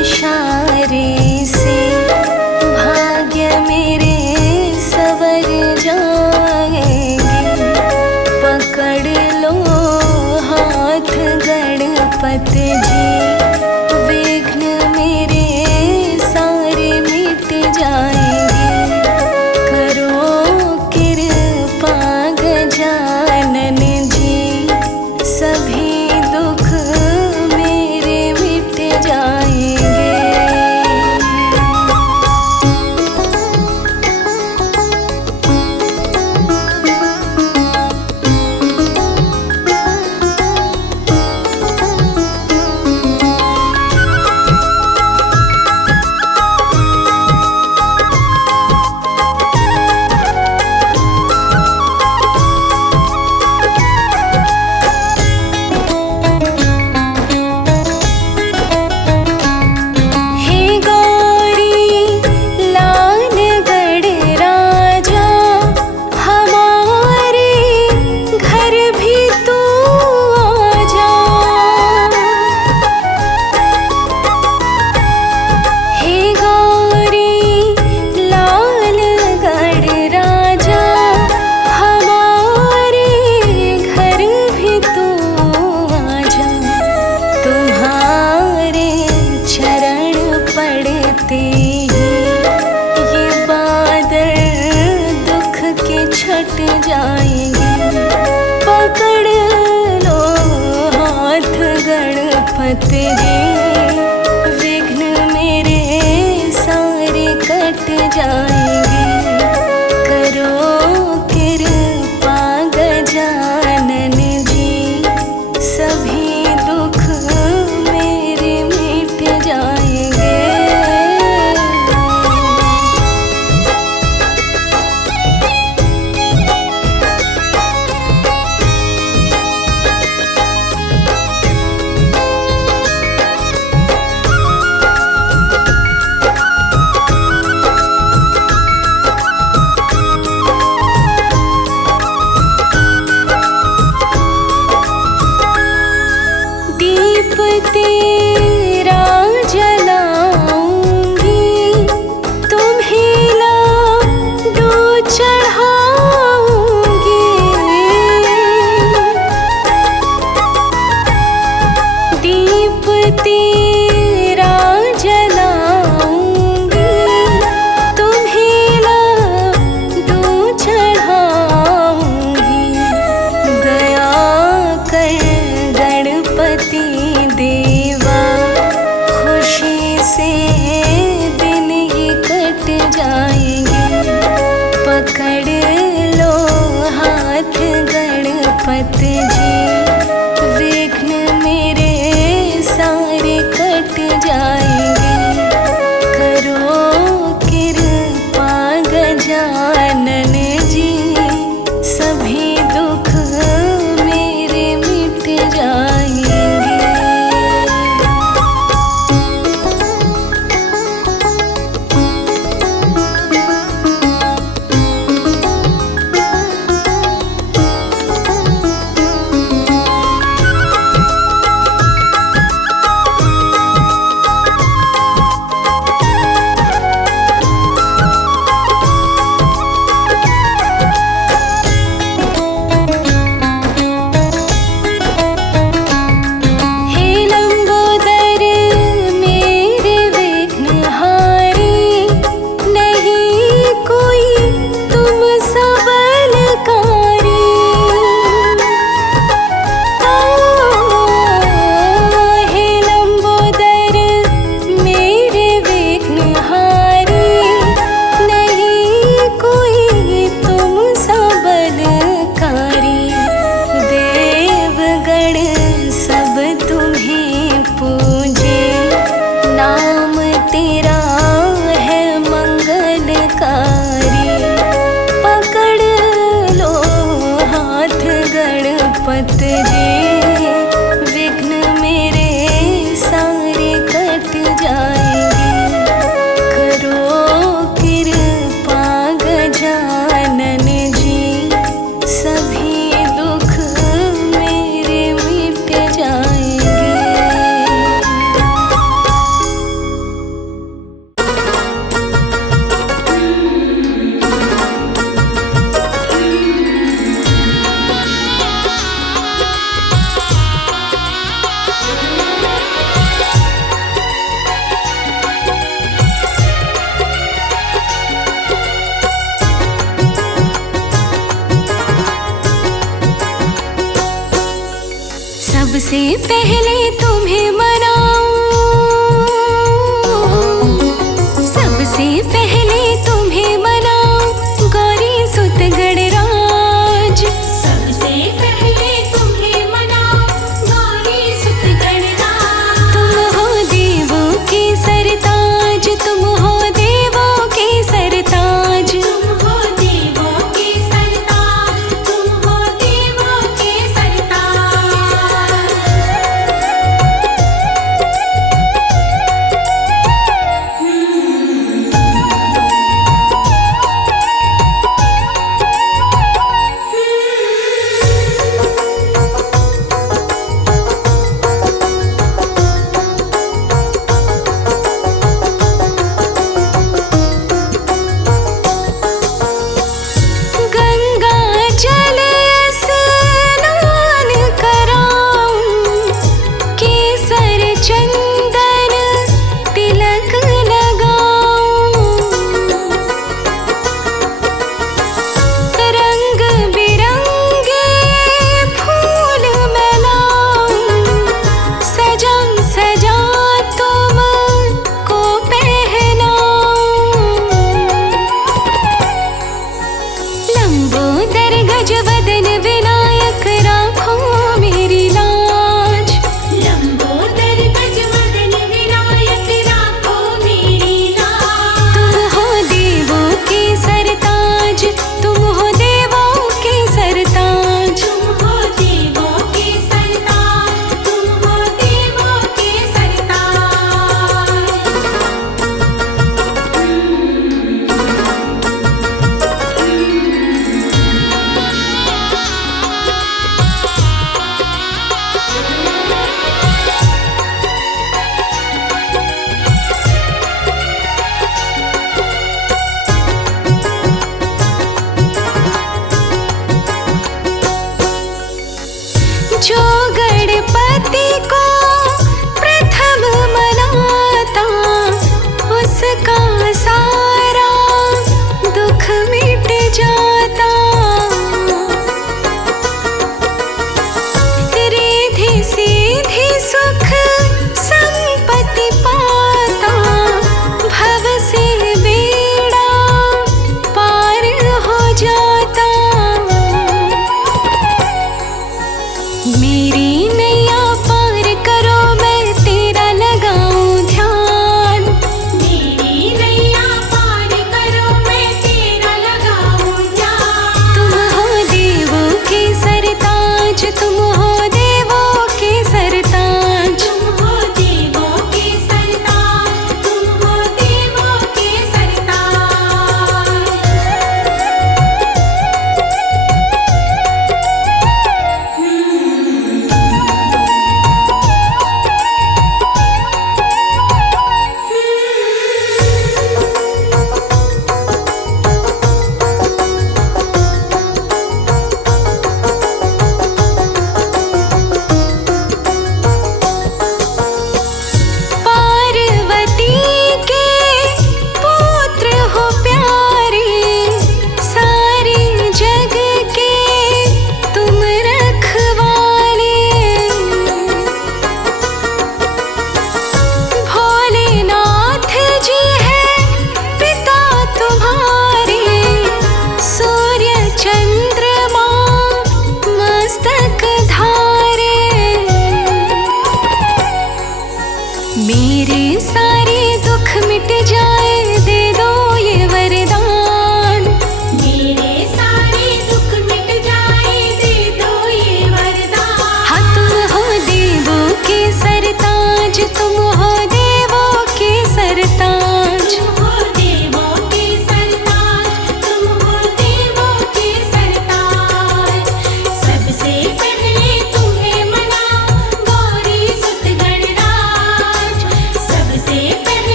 इशारे से भाग्य मेरे सवर जाएंगे, कट जाएंगे। पकड़ लो हाथ गणपति जी, विघ्न मेरे सारे कट जाएंगे। करो कृपा गजानन जी, सभी दुख मेरे मिट जाएंगे। दीप तेरा जलाऊंगी, तुम्हें लाडू चढ़ाऊंगी। दीप तेरा जलाऊंगी, तुम्हें लाडू चढ़ाऊंगी। दया कर गणपति देवा, खुशी से दिन ही कट जाएंगे। पकड़ लो हाथ गणपति जी, विघ्न मेरे सारे कट जाएंगे। करो कृपा गजानन जी, सभी दुख मेरे मिट जाएंगे। हे लंबोदर मेरे विघ्नहारी, नहीं कोई तुम सा बलकारी। हे लंबोदर मेरे विघ्नहारी, नहीं कोई तुम सा बलकारी। देवगण सब तुम्हें पूजे, नाम तेरा है मंगलकारी। पकड़ लो हाथ गणपति जी, विघ्न मेरे सारे कट जाएंगे। करो कृपा गजानन जी, सभी दुख मेरे मिट जाएंगे। सबसे पहले तुम्हें मनाऊं, सबसे पहले तुम्हें मनाऊं, गौरी सुत गणराज। सबसे पहले तुम्हें मनाओ गौरी सुत गणराज। तुम हो देवों के सरताज, तुम हो देवों के सरताज। तुम हो देवों के सरताज, तुम हो देवों के सरताज।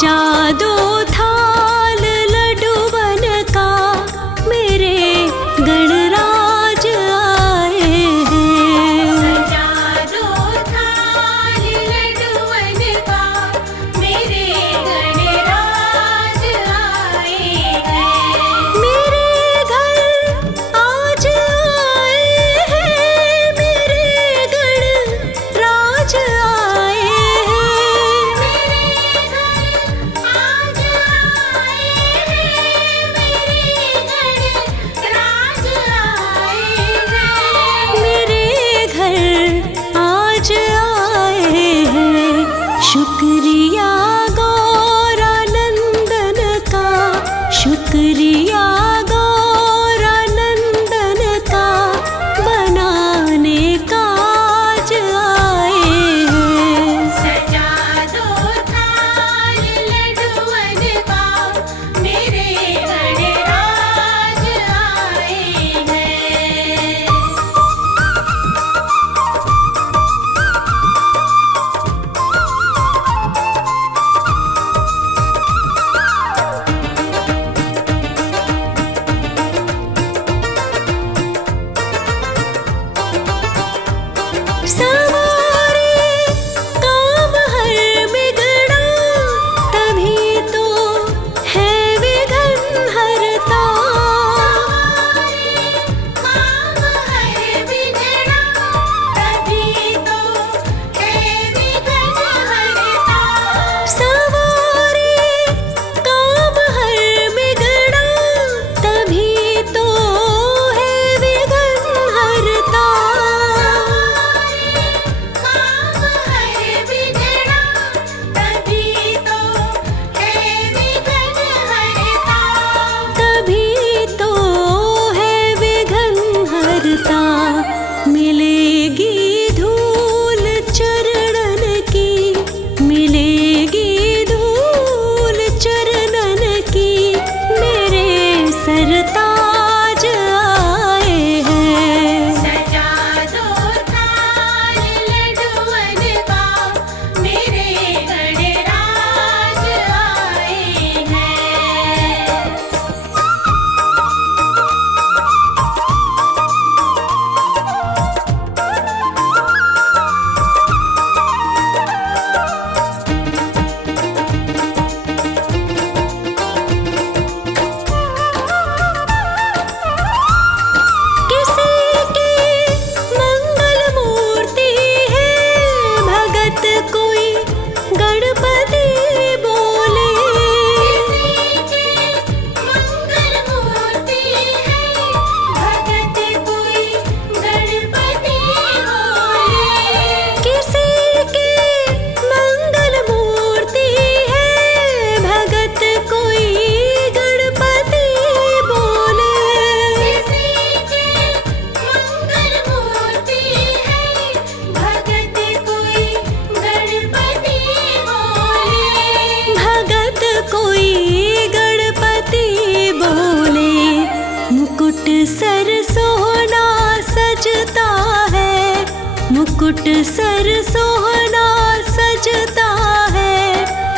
सजा दो थाल लड्डू बन का, मेरे गणराज आए हैं। सजा दो थाल लड्डूअन का, मेरे गणराज आए हैं। मेरे घर आज आए हैं, मेरे गणराज आए हैं। मेरे घर आज आए हैं, मेरे गणराज आए हैं। मेरे घर आज आए हैं। शुक्रिया गौरानंदन का, शुक्रिया गौरानंदन का, बनाने काज आए हैं। सजा दो थाल लड्डूअन का, मेरे गणराज आए हैं। सवारे काम हर बिगड़ा, तभी तो है विघ्न हरता। काम हर बिगड़ा, तभी तो है विघ्न हरता। सवारे काम हर बिगड़ा, तभी तो है विघ्न हरता। काम हर बिगड़ा, तभी तो है विघ्न हरता। तभी तो है विघ्न हरता। मिलेगी धूल चरणन की, मिलेगी धूल चरणन की, मेरे सरताज आए हैं। सजा दो थाल लड्डूअन का, मेरे गणराज आए हैं। किसी की मंगल मूर्ति है, भगत कोई गणपति बोले। किसी की मंगल मूर्ति है, भगत कोई गणपति बोले। किसी की मंगल मूर्ति है, भगत कोई गणपति बोले। किसी की मंगल मूर्ति है, भगत कोई गणपति बोले। भगत कोई गणपति बोले। मुकुट सर सोहना सजता है, मुकुट सर सोहना सजता है,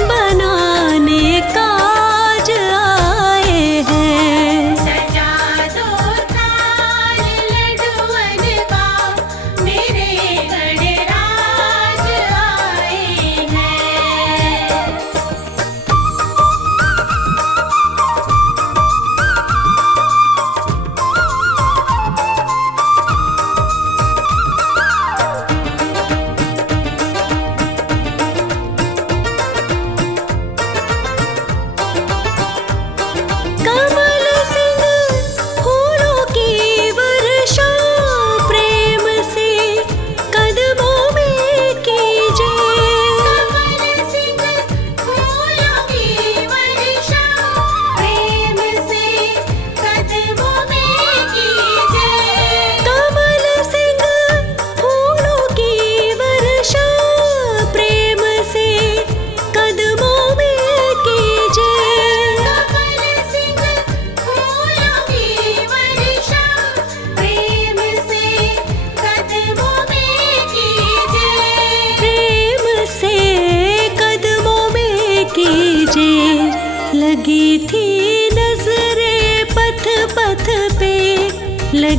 बनाने काज आए हैं। सजा दो थाल लड्डूअन का, मेरे गणराज आए हैं।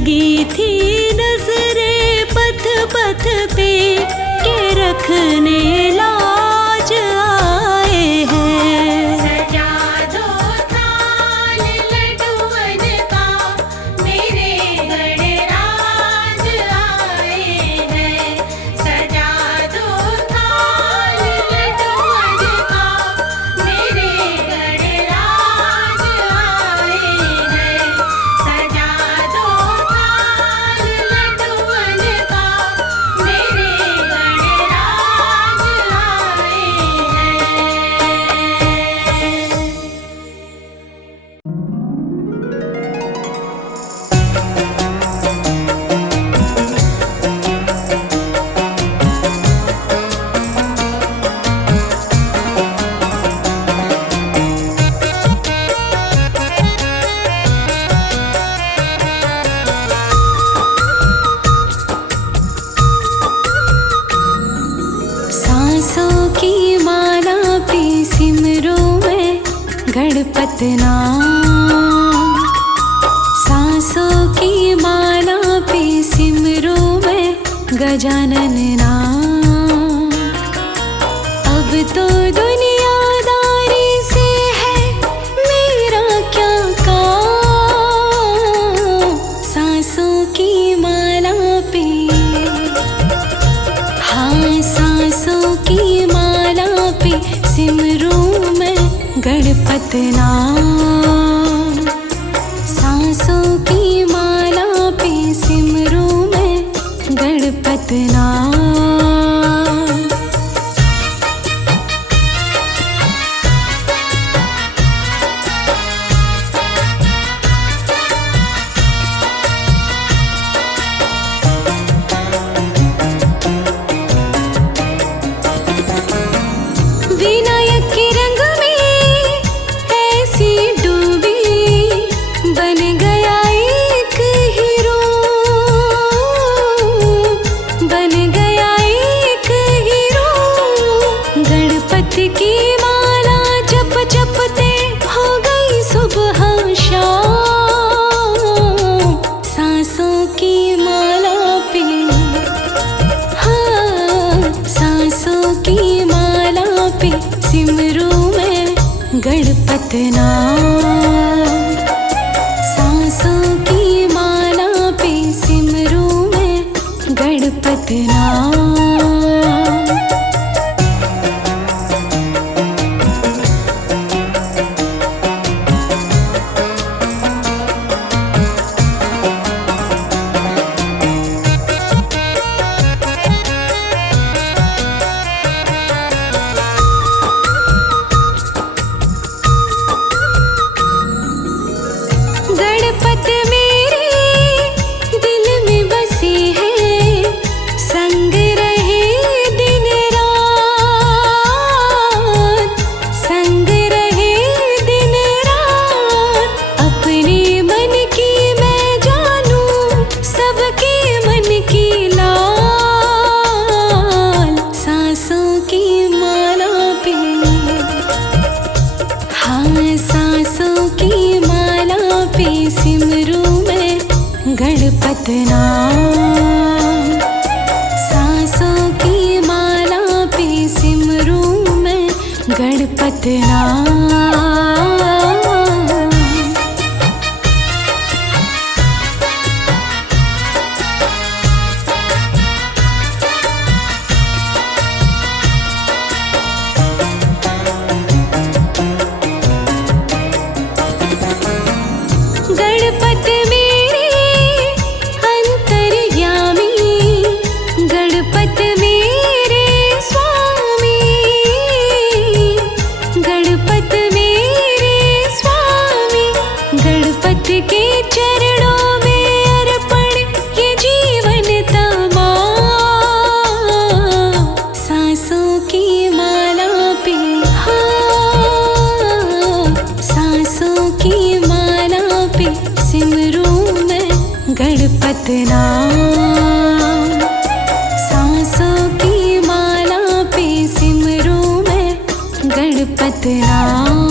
लगी थी नजरें पथ पथ पे के रखने लाज आए हैं। सजा दो थाल लड्डुअन का मेरे गणराज आए हैं। सजा दो थाल लड्डुअन का मेरे गणराज आए हैं। सजा दो थाल लड्डुअन का मेरे गणराज सांसों की माला पे सिमरो मैं गणपत नाम। सांसों की माला पे सिमरो मैं गजानन नाम। अब तो दुनियादारी से है मेरा क्या काम। सांसों की माला पे, हाँ सांसों की माला पे सिमरूं मैं गणपत नाम। सांसों की माला पे सिमरूं मैं गणपत नाम। विनायक के रंग में ऐसी डूबी बन गया एक हीरो। बन गया एक हीरो। गणपति की माला जप जपते हो गई सुबह शाम। सांसों की माला पे, हाँ सांसों की माला पे सिमरूं मैं गणपत नाम। सांसों की माला पे सिमरूं मैं गणपत नाम। गणपत मेरे दिल में बसे हैं, संग रहे दिन रात। संग रहे दिन रात। अपने मन की मैं जानूं सबके मन की लाल। सांसों की माला पे, हाँ सांसों की माला पे सिमरूं मैं गणपत नाम। सांसों की माला पे सिमरूं मैं गणपत नाम। गणपत मेरे अंतर्यामी, गणपत मेरे स्वामी। गणपत मेरे स्वामी। गणपत के चरणों में अर्पण ये जीवन तमाम। सांसों की माला पे, हाँ सांसों की माला पे सिमरूं मैं गणपत नाम। सांसों की माला पे सिमरूं मैं गणपत नाम।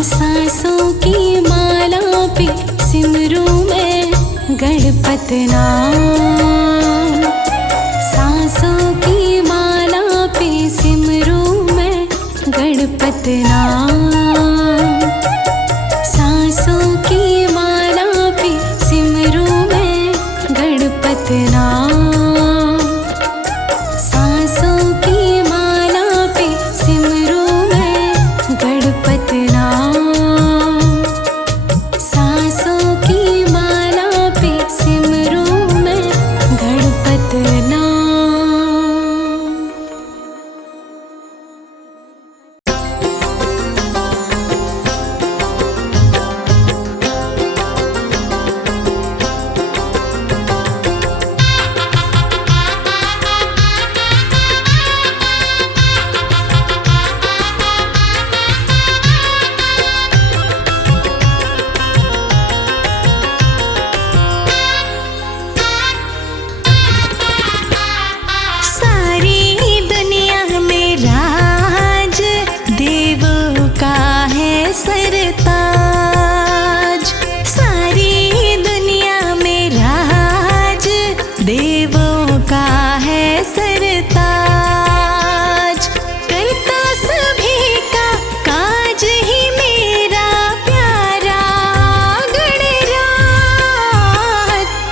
सांसों की माला पे सिमरू मैं गणपत नाम। सांसों की माला पे सिमरू मैं गणपत नाम। सांसों की माला पे सिमरू मैं गणपत नाम। सांसों की माला पे सिमरू मैं गणपत नाम। सांसों की माला पे सिमरू मैं गणपत नाम। सारी दुनिया में राज देवों का है सरताज। सारी दुनिया में राज देवों का है सरताज। करता सभी का काज ही मेरा प्यारा गणराज।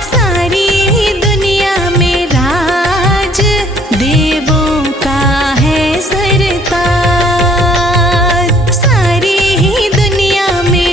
सारी दुनिया में राज देवों का है सरताज। सारी ही दुनिया में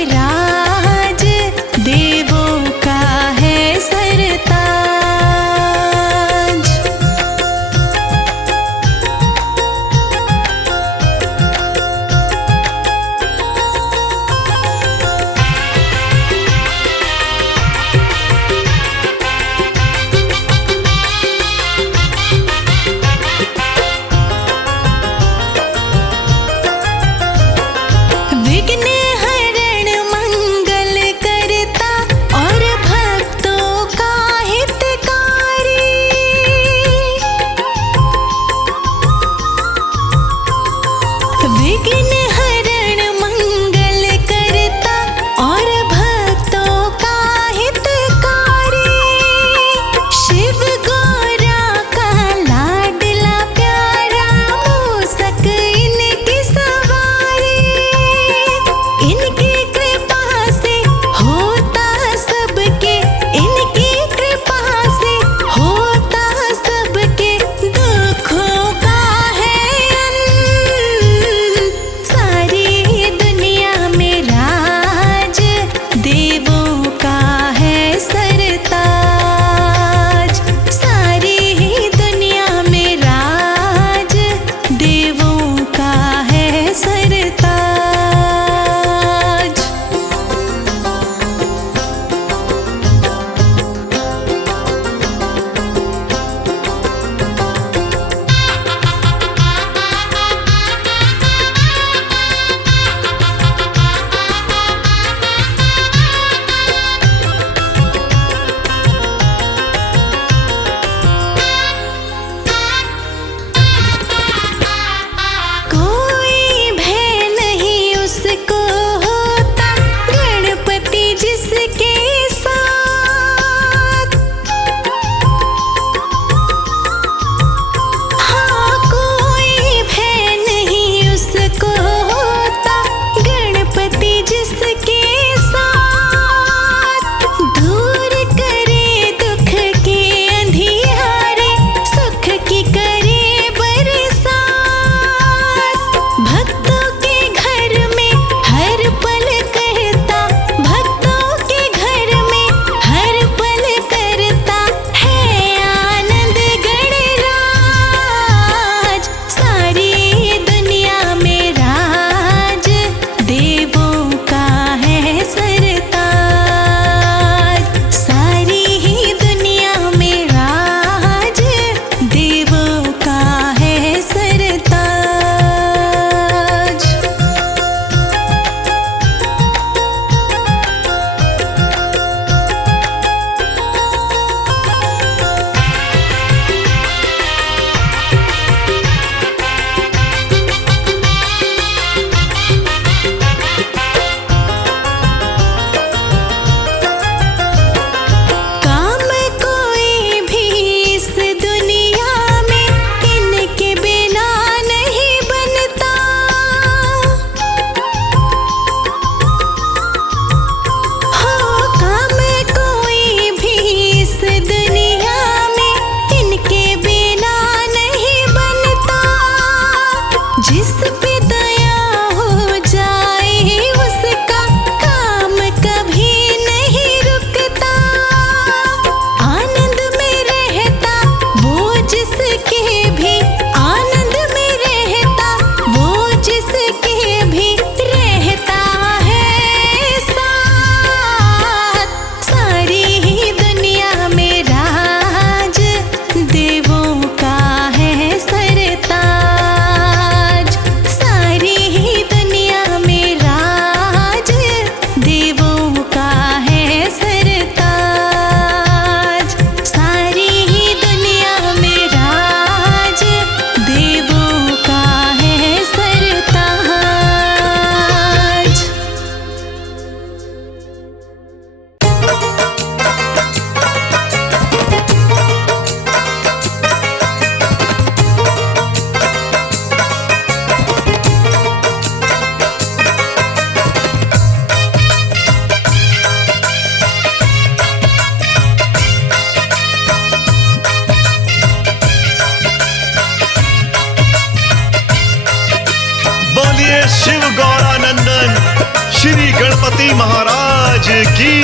श्री गणपति महाराज की।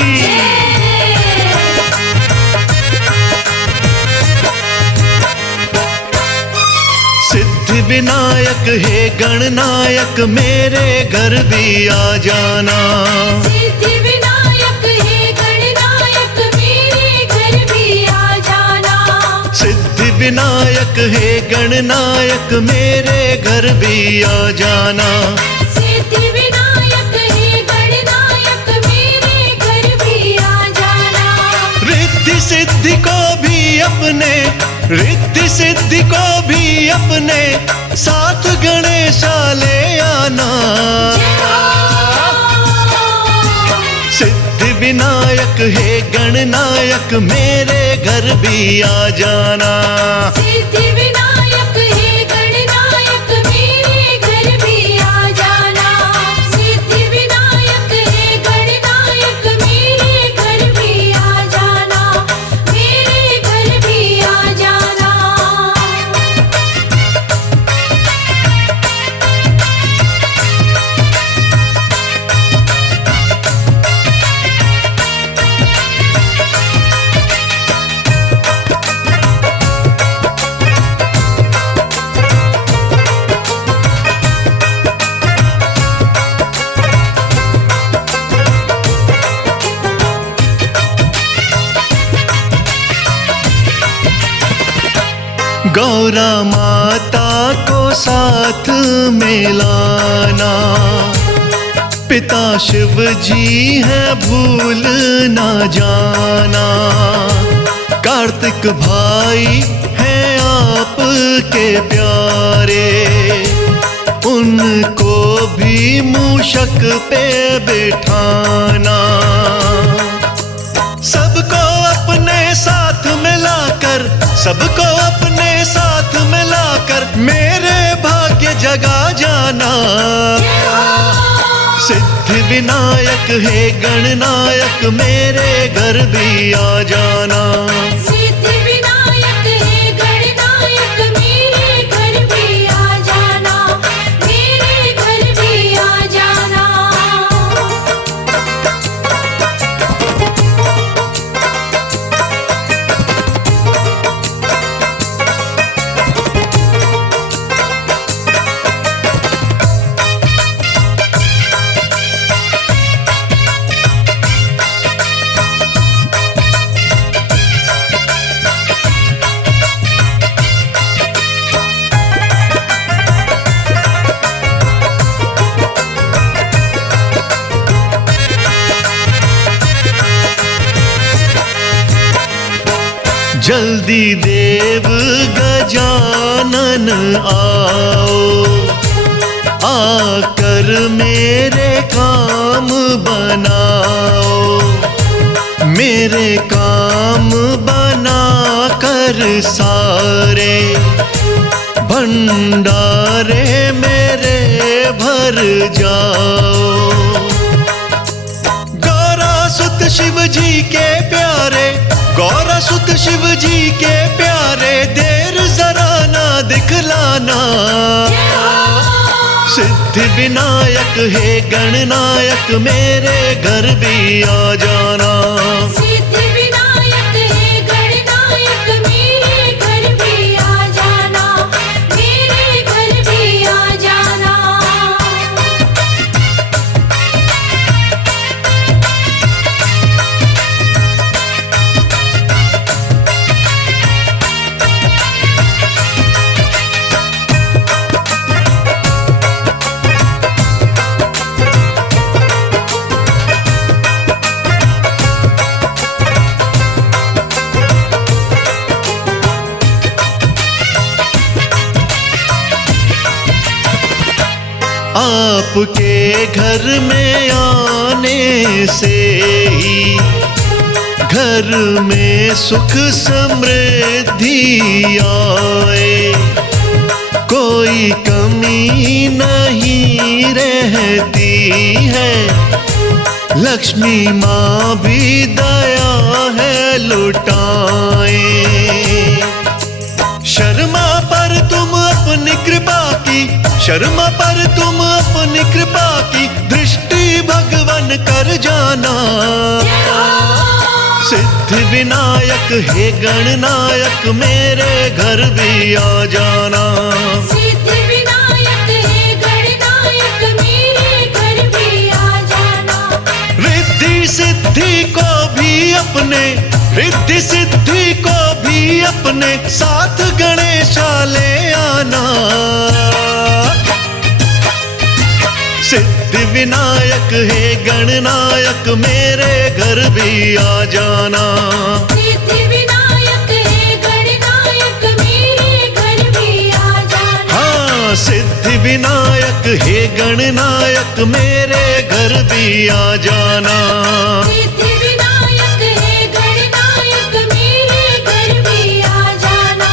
सिद्धि विनायक हे गणनायक मेरे घर भी आ जाना। सिद्धि विनायक हे गणनायक मेरे घर भी आ जाना। सिद्धि विनायक हे गणनायक मेरे घर भी आ जाना। सिद्धि विनायक हे गणनायक मेरे घर भी आ जाना। रिद्धि सिद्धि को भी अपने, रिद्धि सिद्धि को भी अपने साथ गणेशा ले आना। सिद्धि विनायक हे गणनायक मेरे घर भी आ जाना। सिद्धि विनायक हे गणनायक मेरे घर भी आ जाना। सिद्धि विनायक हे गणनायक मेरे घर भी आ जाना। मेरे घर भी आ जाना। गौरा माता को साथ में लाना। पिता शिव जी है भूल ना जाना। कार्तिक भाई है आपके प्यारे, उनको भी मूषक पे बिठाना। सबको अपने साथ मिलाकर, सबको अपने साथ मिलाकर मेरे भाग्य जगा जाना। सिद्धि विनायक हे गणनायक मेरे घर भी आ जाना। सिद्धि विनायक हे गणनायक मेरे घर भी आ जाना। मेरे घर भी आ जाना। जल्दी देव गजानन आओ, आकर मेरे काम बनाओ। मेरे काम बना कर सारे भंडारे मेरे भर जाओ। गौरा सुत शिव जी के प्यारे, गौरा सुत शिव जी के प्यारे, देर जरा ना दिखलाना। सिद्धि विनायक हे गणनायक मेरे घर भी आ जाना। सिद्धि विनायक हे गणनायक मेरे घर भी आ जाना। मेरे घर भी आ जाना। आपके घर में आने से ही घर में सुख समृद्धि आए। कोई कमी नहीं रहती है, लक्ष्मी माँ भी दया है लुटाए। शर्मा पर तुम अपनी कृपा की, शर्मा पर तुम अपनी कृपा की दृष्टि भग कर जाना। सिद्धि विनायक हे गणनायक मेरे घर भी आ जाना। सिद्धि विनायक हे गणनायक मेरे घर भी आ जाना। रिद्धि सिद्धि को भी अपने, रिद्धि सिद्धि को भी अपने साथ गणेशा ले आना। सिद्धि विनायक हे गणनायक मेरे घर भी आ जाना। सिद्धि विनायक हे गणनायक मेरे घर भी आ जाना। हाँ, सिद्धि विनायक हे गणनायक मेरे घर भी आ जाना। सिद्धि विनायक हे गणनायक मेरे घर भी आ जाना।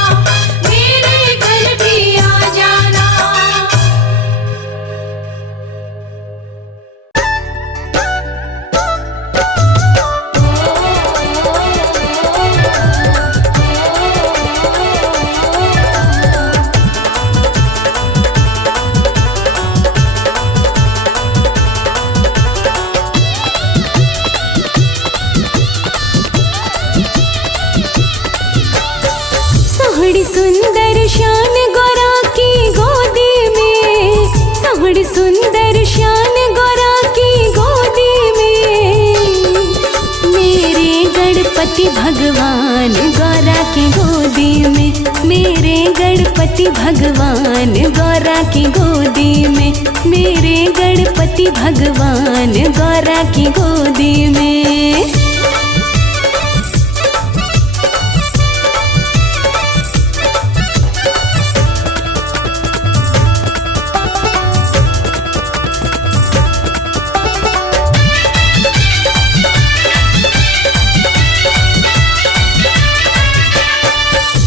मेरे घर भी आ जाना। सोहनी सुंदर शान गोरा की गोदी में, सोहनी सुंदर शान गोरा की गोदी में। मेरे गणपति भगवान गौरा की गोदी में, मेरे गणपति भगवान गौरा की गोदी में, मेरे गणपति भगवान गौरा की गोदी में।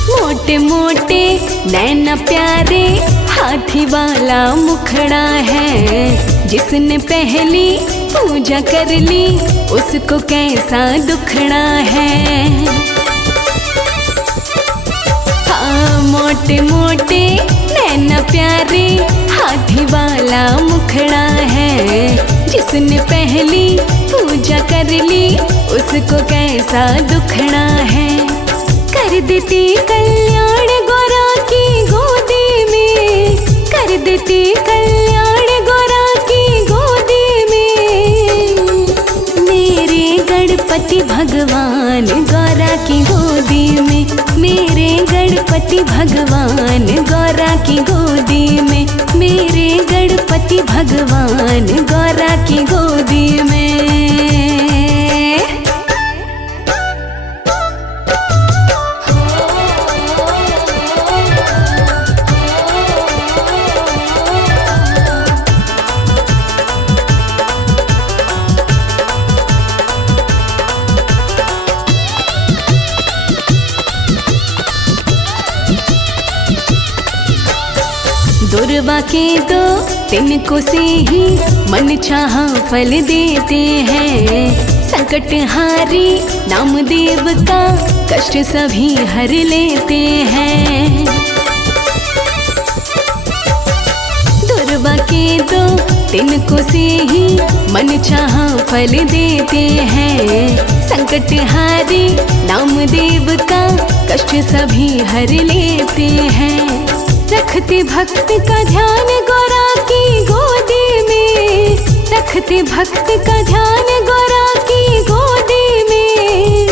मोटे मोटे नैना प्यारे हाथी वाला मुखड़ा है। जिसने पहली पूजा कर ली उसको कैसा दुखड़ा है। हाँ, मोटे मोटे नैना प्यारे हाथी वाला मुखड़ा है। जिसने पहली पूजा कर ली उसको कैसा दुखड़ा है। कर देती कल्याण गौरा की गोदी में, कर देती कल्याण गौरा की गोदी में। मेरे गणपति भगवान गौरा की गोदी में, मेरे गणपति भगवान गौरा की गोदी में, मेरे गणपति भगवान गौरा की गोदी में। दुर्वा के दो तिनको से ही मन चाहा फल देते हैं। संकट हारी नामदेव का कष्ट सभी हर लेते हैं। दुर्वा के दो तिनको से ही मन चाहा फल देते हैं। संकट हारी नामदेव का कष्ट सभी हर लेते हैं। रखते भक्त का ध्यान गौरा की गोदी में, रखते भक्त का ध्यान गौरा की गोदी में।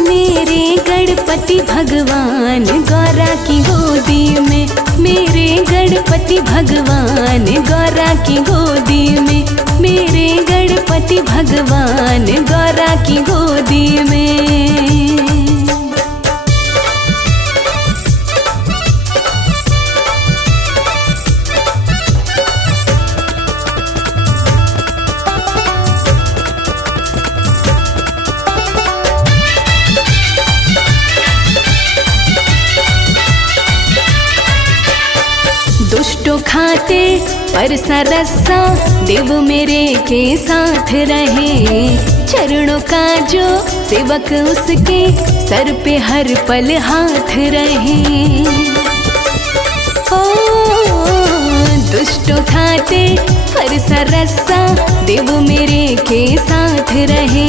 मेरे गणपति भगवान गौरा की गोदी में, मेरे गणपति भगवान गौरा की गोदी में, मेरे गणपति भगवान गौरा की गोदी में। दुष्टों खाते परसा रस्सा देव मेरे के साथ रहे। चरणों का जो सेवक उसके सर पे हर पल हाथ रहे। ओ दुष्टों खाते परसा रस्सा देव मेरे रहे।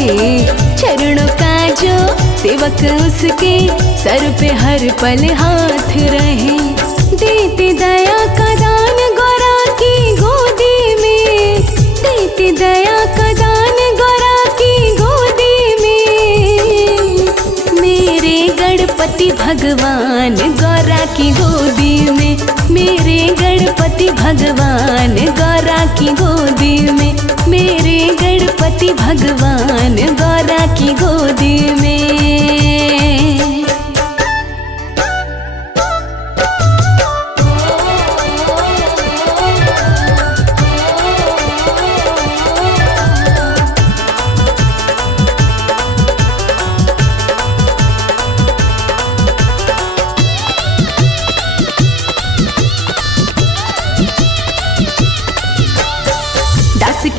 चरणों का जो सेवक उसके सर पे हर पल हाथ रहे। देते दया का दान गौरा की गोदी में, देते दया का दान गौरा की गोदी में। मेरे गणपति भगवान गौरा की गोदी में, मेरे गणपति भगवान गौरा की गोदी में, मेरे गणपति भगवान गौरा की गोदी में।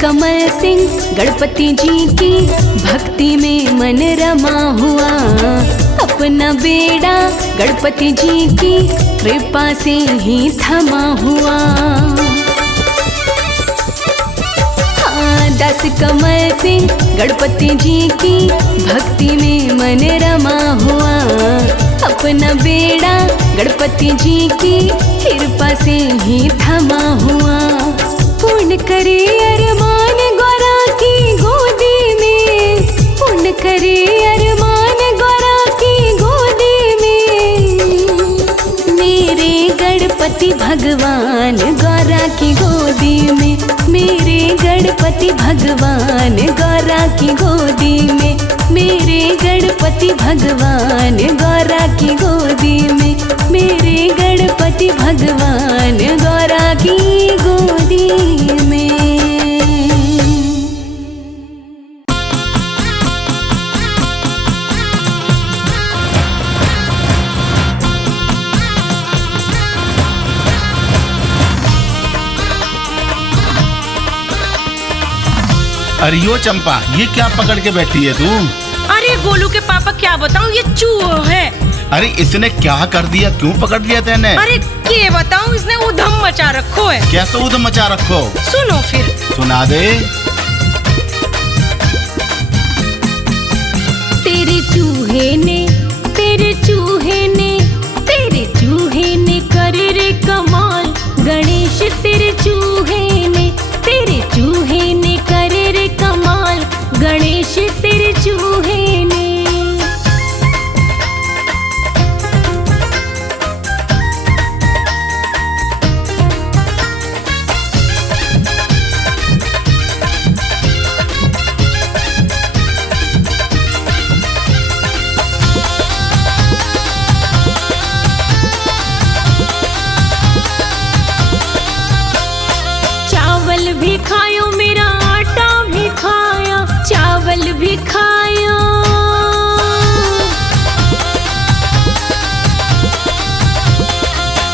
कमल सिंह गणपति जी की भक्ति में मन रमा हुआ। अपना बेड़ा गणपति जी की कृपा से ही थमा हुआ। हाँ, दास कमल सिंह गणपति जी की भक्ति में मन रमा हुआ। अपना बेड़ा गणपति जी की कृपा से ही थमा हुआ। पूर्ण करे अरमान गौरा की गोदी में, पूर्ण करे अरमान गौरा की गोदी में। मेरे गणपति भगवान गौरा की गोदी में, मेरे गणपति भगवान गौरा की गोदी में, मेरे गणपति भगवान गौरा की गोदी में, मेरे गणपति भगवान गौरा की गोदी में। अरे यो चंपा, ये क्या पकड़ के बैठी है तू? अरे गोलू के पापा क्या बताऊं, ये चूहा है। अरे इसने क्या कर दिया, क्यों पकड़ लिया तेने? अरे क्या बताऊं, इसने उधम मचा रखो है। कैसे उधम मचा रखो? सुनो फिर। सुना दे। तेरे चूहे ने, तेरे चूहे ने, तेरे चूहे ने करे रे कमाल। गणेश तेरे चूहे ने, तेरे चूहे ने करे रे कमाल। गणेश तेरे चूहे ने। चावल भी खायो मेरा आटा भी खाया, चावल भी खाया।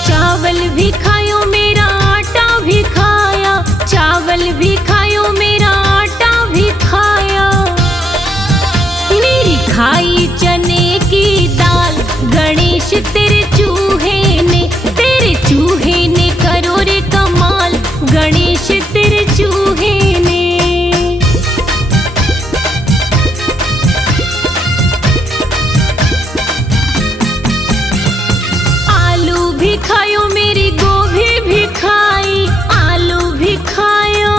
चावल भी खायो मेरा आटा भी खाया, चावल भी खायो मेरा आटा भी खाया। मेरी खाई चने की दाल। गणेश तेरे चूहे ने, तेरे चूहे ने करो रे कमाल। गणेश तेरे चूहे ने। आलू भी खायो मेरी गोभी भी खाई, आलू भी खायो।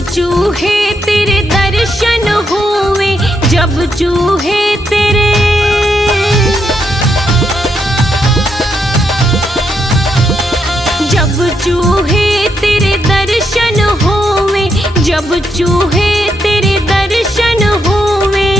चूहे तेरे दर्शन हुए, जब चूहे तेरे, जब चूहे तेरे दर्शन हुए, जब चूहे तेरे दर्शन हुए,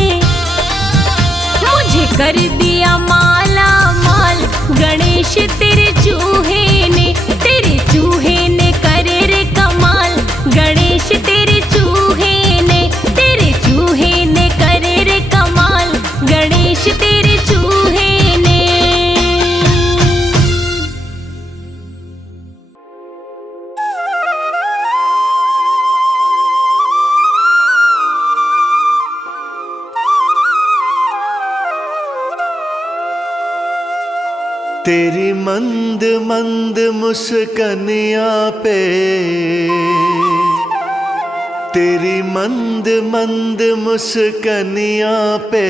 मुझे कर दिया माला माल गणेश तेरे चूहे ने, तेरे चूहे ने करे रे कमाल गणेश तेरे चूहे ने, तेरे चूहे ने करे रे कमाल गणेश तेरे चूहे ने। तेरी मंद मंद मुस्कनिया पे, तेरी मंद मंद मुस्कनिया पे,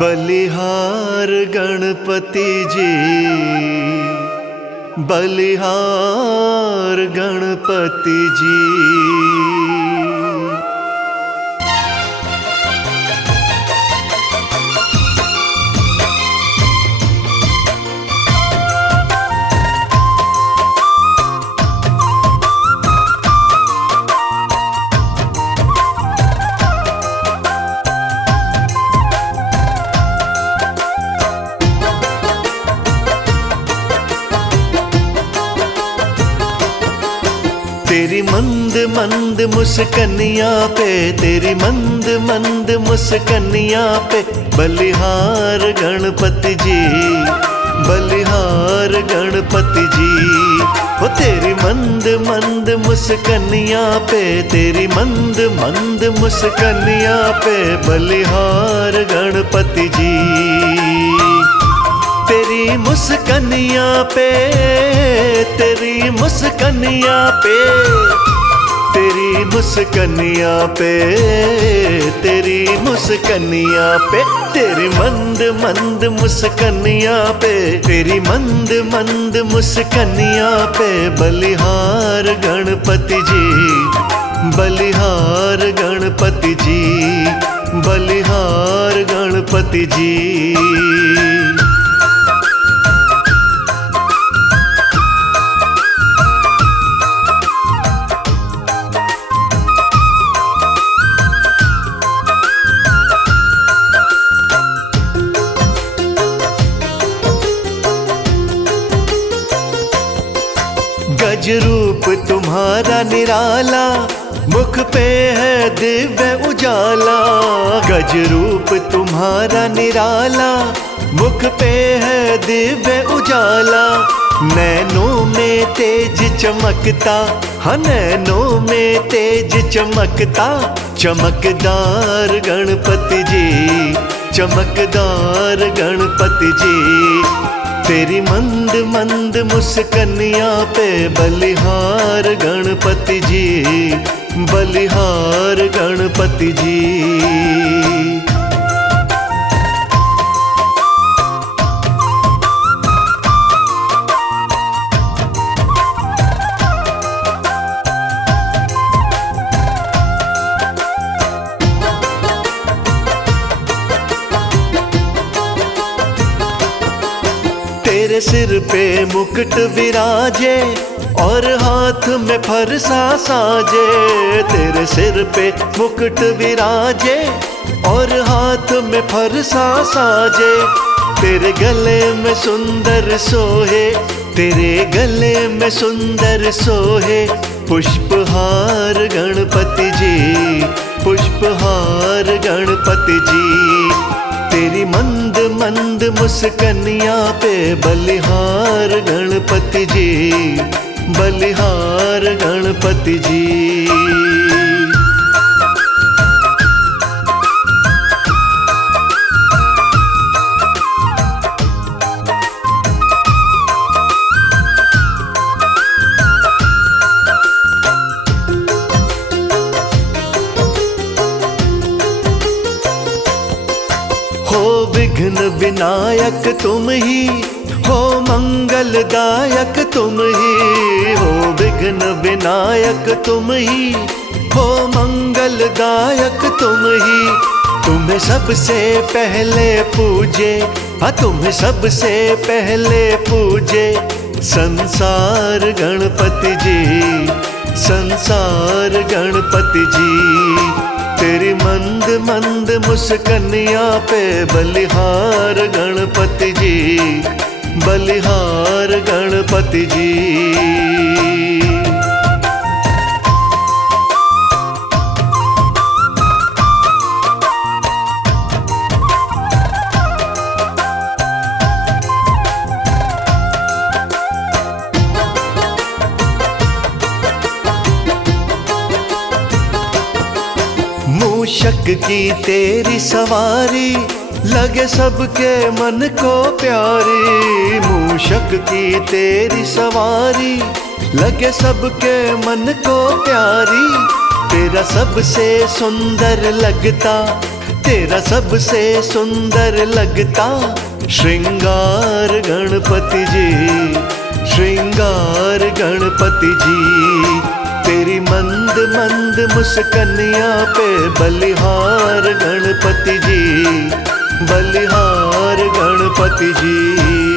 बलिहार गणपति जी, बलिहार गणपति जी। तेरी मंद मंद मुस्कनिया पे, तेरी मंद मंद मुस्कनिया पे, बलिहार गणपति जी, बलिहार गणपति जी। ओ तेरी मंद मंद मुस्कनिया पे, तेरी मंद मंद मुस्कनिया पे, बलिहार गणपति जी। तेरी मुस्कनिया पे, तेरी मुस्कनिया पे, तेरी मुस्कनिया पे, तेरी मुस्कनिया पे, तेरी मंद मंद मुस्कनिया पे, तेरी मंद मंद मुस्कनिया पे, बलिहार गणपति जी, बलिहार गणपति जी, बलिहार गणपति जी। गज रूप तुम्हारा निराला, मुख पे है दिव्य उजाला। गज रूप तुम्हारा निराला, मुख पे है दिव्य उजाला। नैनों में तेज चमकता, हाँ नैनों में तेज चमकता, चमकदार गणपति जी, चमकदार गणपति जी। तेरी मंद मंद मुस्कनिया पे, बलिहार गणपति जी, बलिहार गणपति जी। तेरे सिर पे मुकुट विराजे और हाथ में फरसा साजे। तेरे सिर पे मुकुट विराजे और हाथ में फरसा साजे। तेरे गले में सुंदर सोहे, तेरे गले में सुंदर सोहे पुष्पहार गणपति जी, पुष्पहार गणपति जी। तेरी मंद मंद मुस्कनिया पे, बलिहार गणपति जी, बलिहार गणपति जी। विघ्न विनायक तुम ही हो मंगलदायक तुम ही, हो विघ्न विनायक तुम ही, हो मंगलदायक तुम ही। तुम्हें सबसे पहले पूजे, हाँ तुम्हें सबसे पहले पूजे संसार गणपति जी, संसार गणपति जी। तेरी मंद मंद मुस्कनिया पे बलिहार गणपति जी, बलिहार गणपति जी। मूषक की तेरी सवारी लगे सबके मन को प्यारी, मूषक की तेरी सवारी लगे सबके मन को प्यारी। तेरा सबसे सुंदर लगता, तेरा सबसे सुंदर लगता श्रृंगार गणपति जी, श्रृंगार गणपति जी। तेरी मंद मंद मुस्कनिया पे बलिहार गणपति जी, बलिहार गणपति जी।